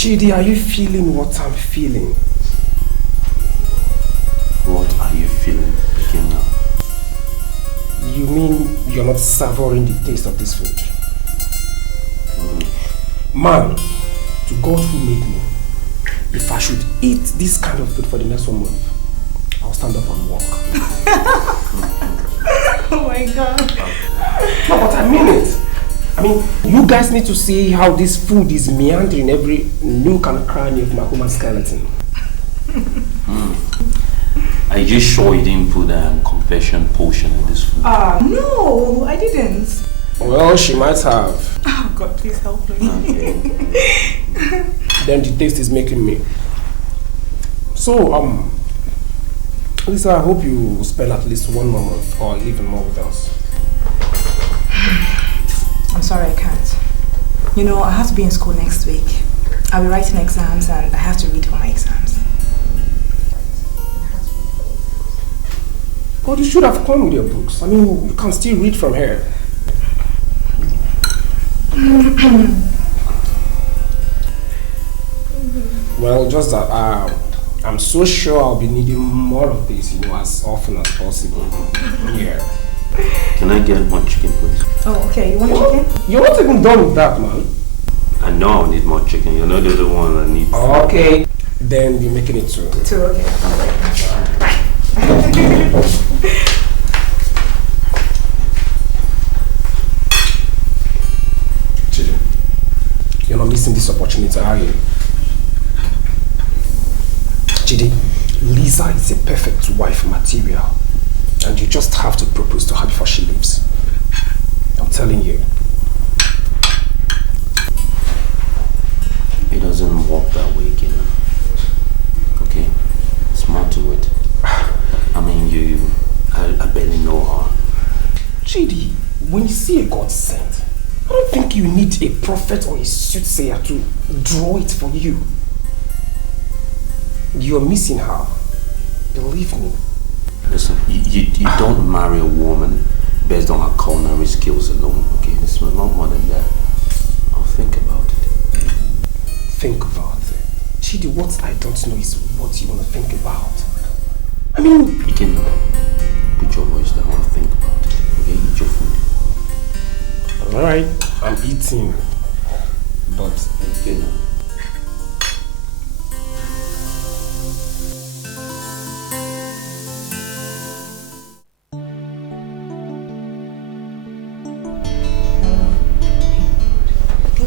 Chidi, are you feeling what I'm feeling? What are you feeling, Ikenna? You mean you're not savoring the taste of this food. Man, to God who made me, if I should eat this kind of food for the next 1 month, I'll stand up and walk. Oh my God. No, but I mean it. I mean, you guys need to see how this food is meandering every nook and cranny of my human skeleton. Are you just sure you didn't put a confession potion in this food? No, I didn't. Well, she might have. Oh God, please help me. Okay. Then the taste is making me. So, Lisa, I hope you spend at least 1 more month or even more with us. I'm sorry, I can't. You know, I have to be in school next week. I'll be writing exams and I have to read for my exams. But you should have come with your books. I mean, you can still read from here. Well, just that I'm so sure I'll be needing more of this, you know, as often as possible. Yeah. Can I get more chicken, please? Oh, okay. You want chicken? You're not even done with that, man. I know I'll need more chicken. You're not the other one that needs. Okay. Then we're making it 2. 2, okay. Chidi, you're not missing this opportunity, are you? Chidi, Lisa is a perfect wife material. And you just have to propose to her before she leaves. I'm telling you. It doesn't work that way, you know. Okay? It's more to it. I mean, I barely know her. Chidi, when you see a God sent, I don't think you need a prophet or a soothsayer to draw it for you. You're missing her. Believe me. Listen, you don't marry a woman based on her culinary skills alone, okay? It's a lot more than that. I'll think about it. Think about it? Chidi, what I don't know is what you want to think about. I mean... You can put your voice down and think about it, okay? Eat your food. Alright, I'm eating. But... You know.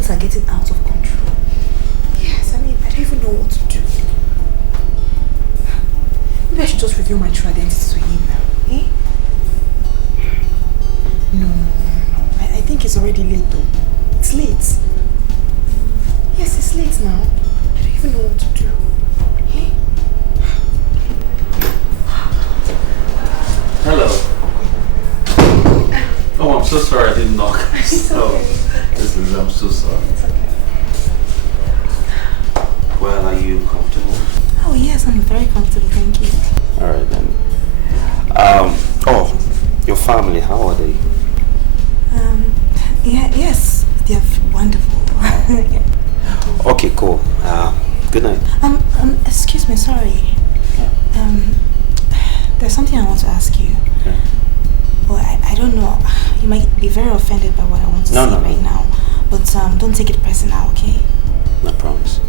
Are getting out of control. Yes, I mean, I don't even know what to do. Maybe I should just reveal my true identity to him now, eh? No. I think it's already late though. It's late. Yes, it's late now. I don't even know what to do. Eh? Hello. Oh, I'm so sorry I didn't knock. I'm so sorry. It's okay. Well, are you comfortable? Oh yes, I'm very comfortable, thank you. Alright then. Oh, your family, how are they? Yes, they're wonderful. Yeah. Okay, cool. Good night. Excuse me, sorry. There's something I want to ask you. Okay. Well, I don't know. You might be very offended by what I want to say right now. But don't take it personal, okay? I promise.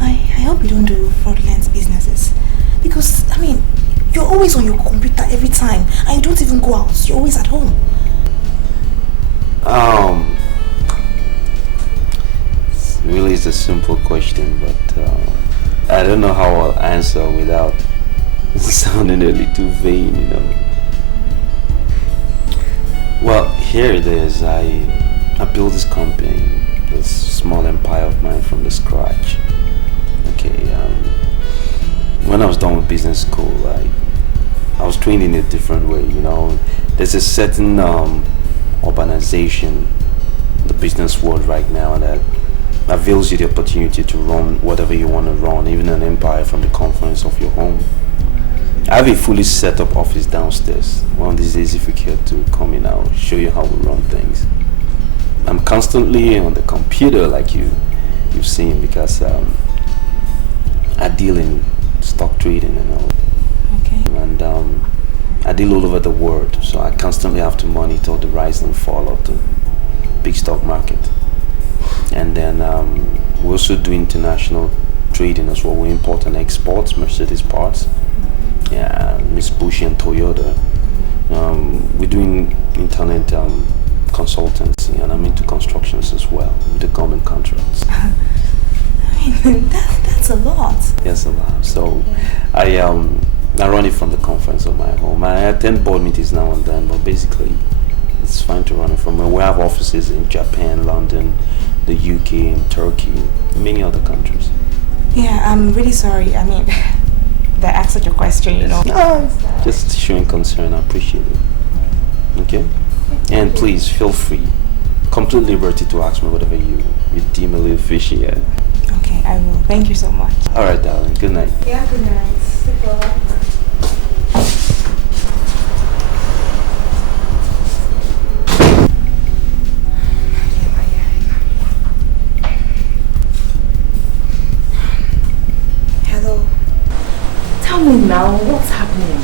I hope you don't do fraudulent businesses. Because, I mean, you're always on your computer every time. And you don't even go out. You're always at home. Really, it's a simple question, but I don't know how I'll answer without sounding a little vain, you know. Well, here it is. I built this company, this small empire of mine from the scratch. Okay, when I was done with business school, I was trained in a different way, you know. There's a certain urbanization in the business world right now that avails you the opportunity to run whatever you want to run, even an empire from the comforts of your home. I have a fully set up office downstairs. One of these days, if you care to come in, I'll show you how we run things. I'm constantly on the computer like you've seen because I deal in stock trading and all. Okay. And I deal all over the world, so I constantly have to monitor the rise and fall of the big stock market. And then we also do international trading as well. We import and export Mercedes parts, Mitsubishi and Toyota. We're doing internet consultancy, and I'm into constructions as well, with the government contracts. I mean, that's a lot. Yes, a lot. So I run it from the comfort of my home. I attend board meetings now and then, but basically it's fine to run it from where we have offices in Japan, London, the UK, and Turkey, many other countries. Yeah, I'm really sorry. I mean, that I asked such a question, you know. Just showing concern. I appreciate it. Okay? And please feel free, complete liberty to ask me whatever you deem a little fishy. Yeah? Okay, I will. Thank you so much. All right, darling. Good night. Yeah, good night. Super. Tell me now, what's happening?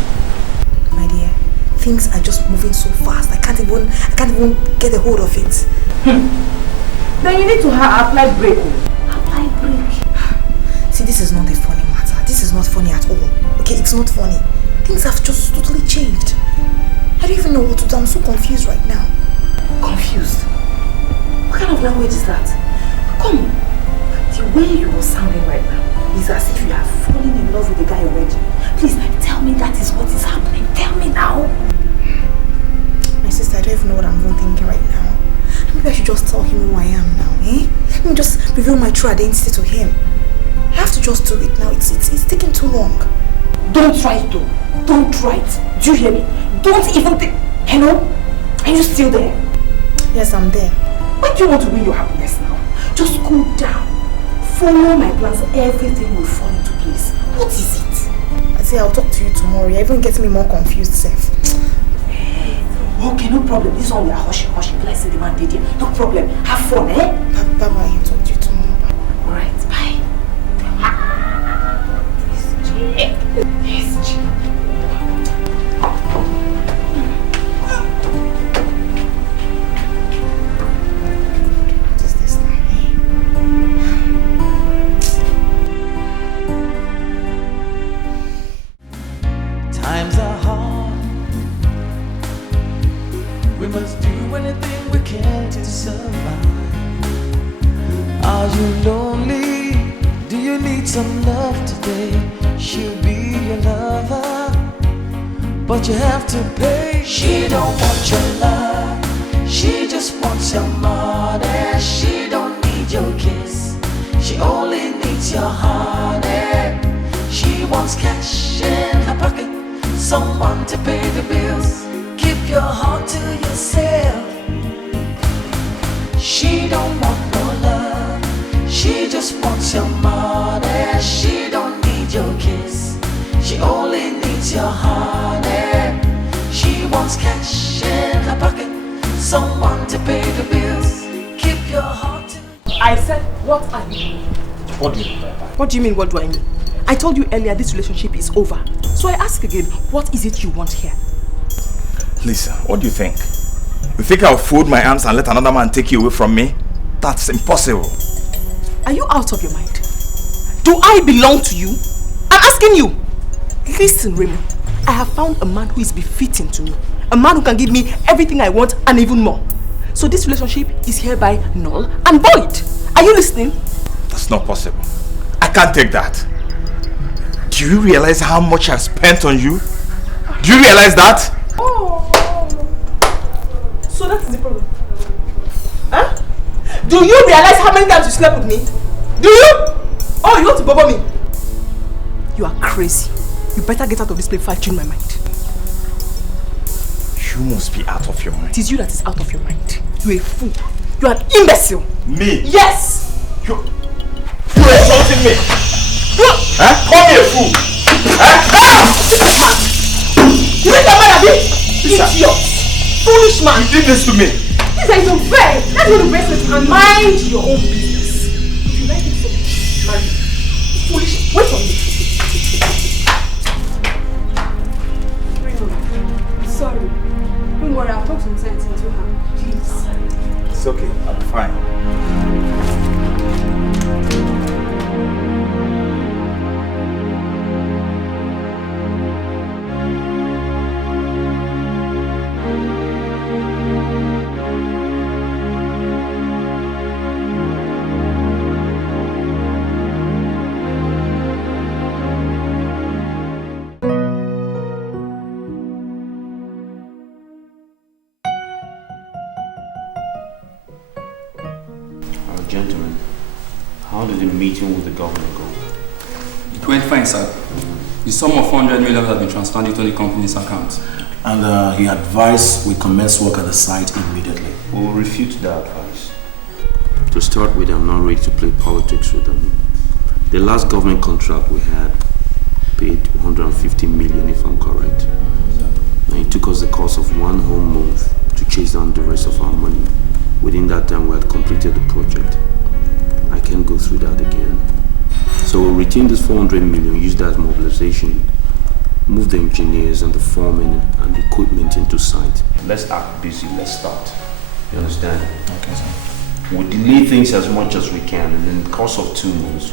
My dear, things are just moving so fast. I can't even get a hold of it. Then you need to apply brake. Apply brake. See, this is not a funny matter. This is not funny at all. Okay, it's not funny. Things have just totally changed. I don't even know what to do. I'm so confused right now. Confused? What kind of language is that? Come, the way you are sounding right now is as if you are falling in love with the guy already. Please, tell me that is what is happening. Tell me now. My sister, I don't even know what I'm even thinking right now. Maybe I should just tell him who I am now, eh? Let me just reveal my true identity to him. I have to just do it now. It's taking too long. Don't try it though. Don't try it. Do you hear me? Don't even think. Hello? Are you still there? Yes, I'm there. Why do you want to win your happiness now? Just cool down. Follow my plans. Everything will fall into place. What is it? I say I'll talk to you tomorrow. You're even getting me more confused, Seth. Okay, no problem. This one we are hushing. Like say the man did here. No problem. Have fun, eh? Bye-bye. I'll talk to you tomorrow. Bye. Alright, bye. Yes, Chyke. What is this now, eh? Times are hard. We must do anything we can to survive. Are you lonely? Do you need some love today? She'll be your lover, but you have to pay. She don't want your love. She just wants your money. She don't need your kiss. She only needs your honey. She wants cash in her pocket, someone to pay the bills. Keep your heart to yourself. She don't want no love. She just wants your money. She don't need your kiss. She only needs your honey. She wants cash in her pocket, someone to pay the bills. Keep your heart to... I said, what are you doing? What do you mean by that? What do you mean, what do I mean? I told you earlier this relationship is over. So I ask again, what is it you want here? Lisa, what do you think? You think I'll fold my arms and let another man take you away from me? That's impossible. Are you out of your mind? Do I belong to you? I'm asking you. Listen, Raymond. I have found a man who is befitting to me. A man who can give me everything I want and even more. So this relationship is hereby null and void. Are you listening? That's not possible. I can't take that. Do you realize how much I've spent on you? Do you realize that? Oh. So that is the problem. Huh? Do you realize how many times you slept with me? Do you? Oh, you want to bother me? You are crazy. You better get out of this place before I change my mind. You must be out of your mind. It is you that is out of your mind. You are a fool. You are an imbecile. Me? Yes! You're insulting me! Huh? Call me a fool! Huh? You think I'm mad at me? Idiot! Foolish man! You did this to me! This is your bed! Let's go to bracelet and mind your own business. If you like it so much, marry me. Foolish, wait on me. did the meeting with the governor go? It went fine, sir. The sum of 400 million has been transferred into the company's account. And he advised we commence work at the site immediately. We will refute that advice. To start with, I'm not ready to play politics with them. The last government contract we had paid 150 million, if I'm correct. And it took us the cost of 1 whole month to chase down the rest of our money. Within that time, we had completed the project. I can't go through that again. So we'll retain this 400 million, use that as mobilization, move the engineers and the foremen and the equipment into site. Let's act busy, let's start. You understand? Okay, sir. We'll delay things as much as we can, and in the course of 2 months,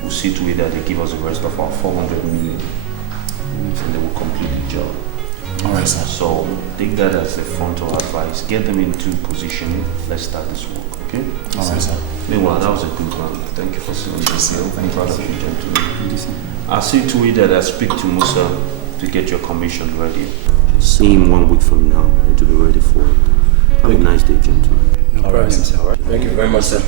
we'll see to it that they give us the rest of our 400 million, and they will complete the job. Alright, sir. So take that as a frontal advice. Get them into position. Let's start this work, okay? Alright, sir. Meanwhile, that was a good one. Thank you for saying this. I'm proud of you, gentlemen. Sir. I'll see to it that I speak to Musa to get your commission ready. See him 1 week from now and to be ready for it. Have a nice day, gentlemen. No problem, sir. All right. Thank you very much, sir.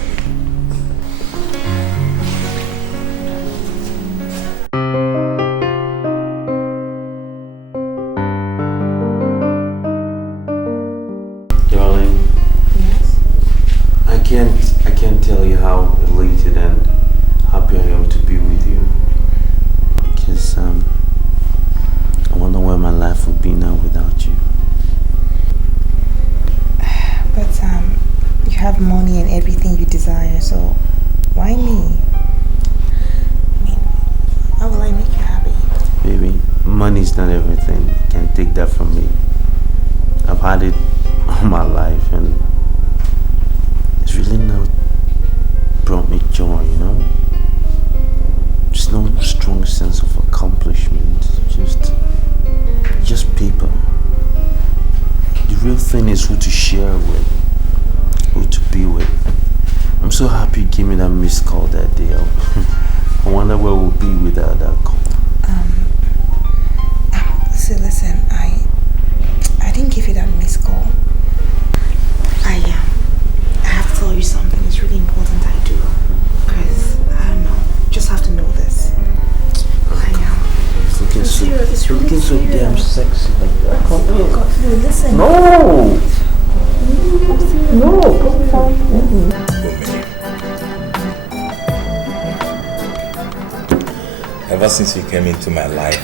Darling. Yes? I can't tell you how elated and happy I am to be with you. Because I wonder where my life would be now without you. But you have money and everything you desire, so why me? I mean, how will I make you happy? Baby, money's not everything. You can't take that from me. I've had it all my life and it's really not brought me joy, you know? Just no strong sense of accomplishment. Just paper. The real thing is who to share with, who to be with. I'm so happy you gave me that missed call that day. I wonder where we'll be without that call. See, listen, I didn't give you that missed call. I have to tell you something. It's really important I do. Because, I don't know, just have to know this. You're looking so damn sexy like that. Oh, God, listen. No! Ever since you came into my life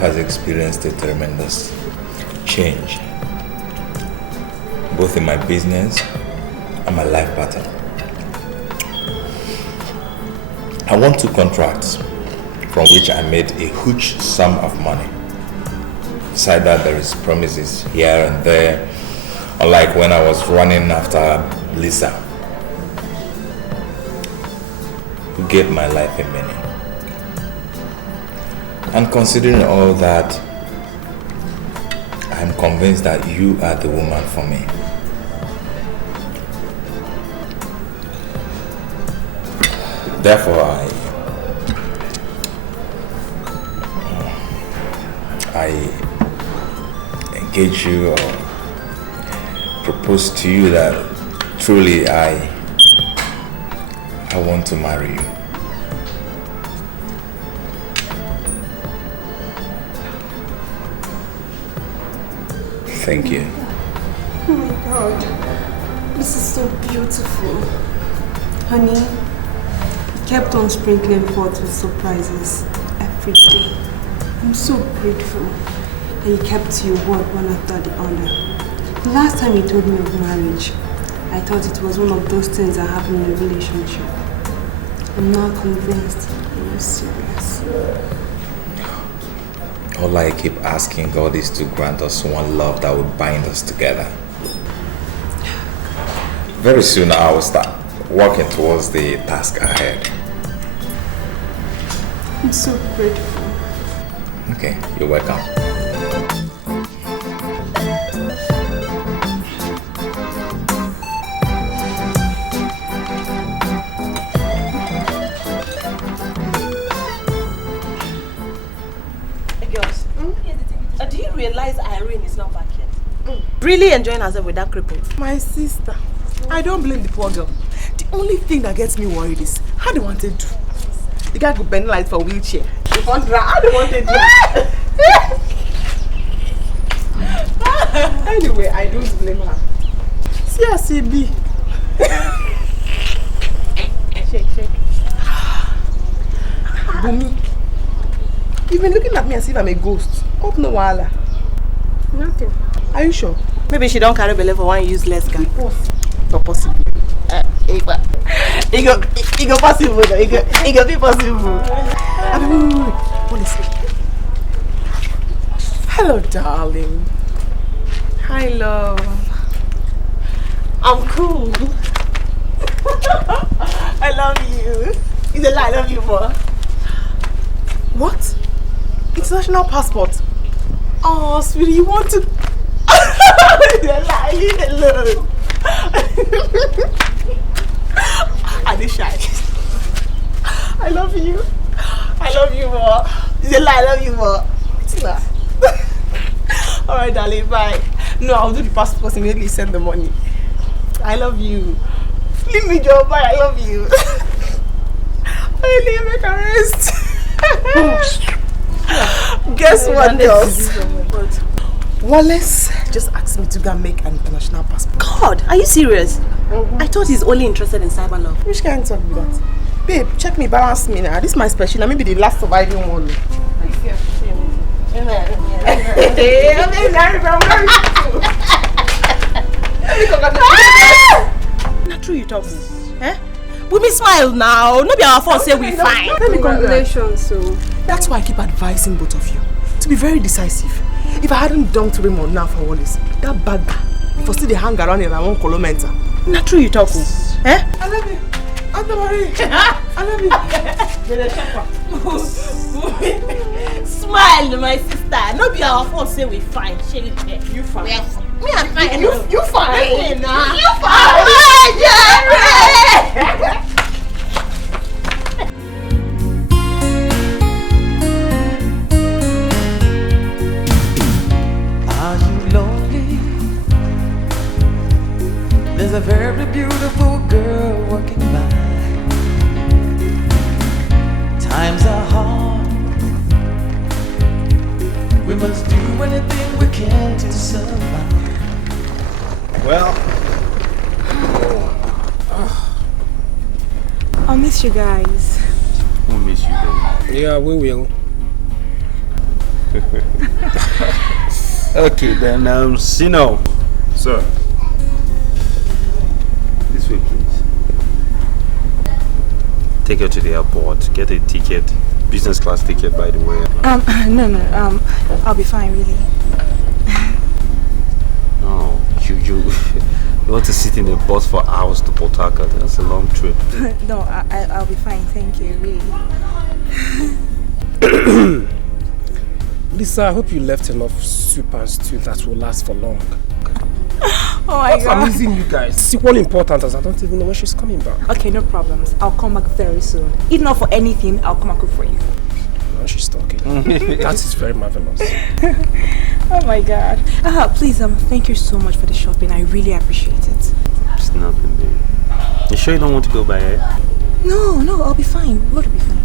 has experienced a tremendous change, both in my business and my life pattern. I won 2 contracts from which I made a huge sum of money. Besides that, there is promises here and there, unlike when I was running after Lisa, who gave my life a meaning. And considering all that, I'm convinced that you are the woman for me. Therefore, I engage you or propose to you that truly I want to marry you. Thank you. Oh my God, this is so beautiful. Honey, you kept on sprinkling forth with surprises every day. I'm so grateful that you kept your word one after the other. The last time you told me of marriage, I thought it was one of those things that happen in a relationship. I'm now convinced you're serious. All I keep asking God is to grant us one love that would bind us together. Very soon I will start working towards the task ahead. I'm so grateful. Okay, you're welcome. Do you realize Irene is not back yet? Really enjoying herself with that cripple? My sister, I don't blame the poor girl. The only thing that gets me worried is how they want to do. The guy could bend light for a wheelchair. How they want to do. Anyway, I don't blame her. See how she be. Shake. Bumi, you've been looking at me as if I'm a ghost. Hope no wala. Nothing. Are you sure? Maybe she don't carry belly for one useless guy. Not possible. It go possible though. It go be possible. What is it? Hello, darling. Hi, love. I'm cool. I love you. It's a lie, I love you more. What? International passport? Oh, sweetie, you want to... It's a lie, leave it alone. I did shy. I love you. I love you more. It's a lie, I love you more. It's a lie. Alright, darling, bye. No, I'll do the passport immediately, send the money. I love you. Leave me, Joe, bye, I love you. I make a rest. Guess what else? Wallace just asked me to go and make an international passport. God, are you serious? I thought he's only interested in cyber love. Which kind of talk be that? Babe, check me, balance me now. This is my special. Maybe the last surviving one. Not true you talk. Eh? We be smile now. No be our fault say we fine. Congratulations, so. That's why I keep advising both of you to be very decisive. If I hadn't dumped Raymond now for Wallace, that bad guy for still they hang around in our own colomenta. Not true you talk. Eh? I love you. Aunt Marie. I love you. Smile, my sister. No be our fault say we fine. You fine. Me I'm fine. You fine. You fine. Are you lonely? There's a very beautiful girl walking by. Times are hard. We must do anything we can to survive. Well, I'll miss you guys. We'll miss you, baby. Yeah, we will. Okay, then, Sino. Sir. This way, please. Take her to the airport. Get a ticket. Business class ticket, by the way. No, I'll be fine, really. No, you want to sit in a bus for hours to Port Harcourt. That's a long trip. No, I'll be fine, thank you, really. Lisa, I hope you left enough soup and stew that will last for long. Oh my God. I'm missing you guys. It's equally important as I don't even know when she's coming back. Okay, no problems. I'll come back very soon. If not for anything, I'll come and cook for you. Now she's talking. That is very marvelous. Oh my God. Please, thank you so much for the shopping. I really appreciate it. It's nothing, babe. You sure you don't want to go by it? No, I'll be fine. We'll be fine.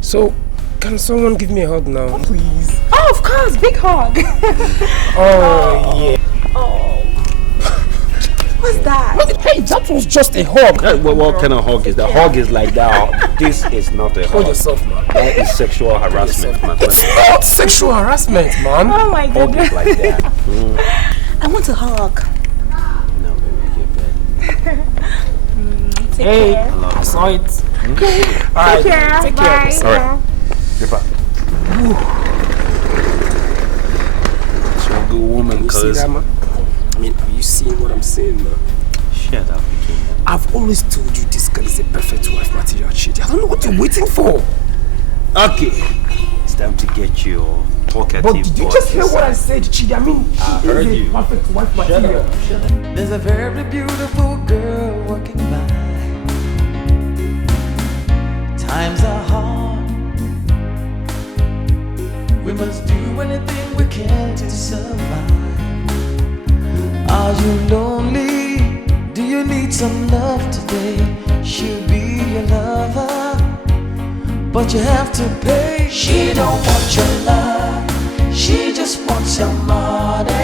So, can someone give me a hug now? Oh, please. Oh, of course, big hug. Oh, yeah. Oh. What's that? Hey, that was just a hug. What kind of hug is that? Hug is like that. This is not a hug. Hold yourself, man. That is sexual harassment, my friend. It's not sexual harassment, man. Oh my God. Hug is like that. I want a hug. No, baby, get better. Take Hey, care. I saw it. Alright, take care. Take Bye. care. Alright. Goodbye. She's a good woman, You see cuz. that, man? I mean, are you seeing what I'm saying, man? Shut up, I've always told you this girl is a perfect wife material, Chidi. I don't know what you're waiting for. Okay. It's time to get your talkative. But did you just hear what I said, Chidi? I mean, I heard you. Perfect wife Shut material. up. Shut up. There's a very beautiful girl walking by. Times are hard. We must do anything we can to survive. Are you you lonely? Do you need some love today? She'll be your lover, but you have to pay. She don't want your love, she just wants your money.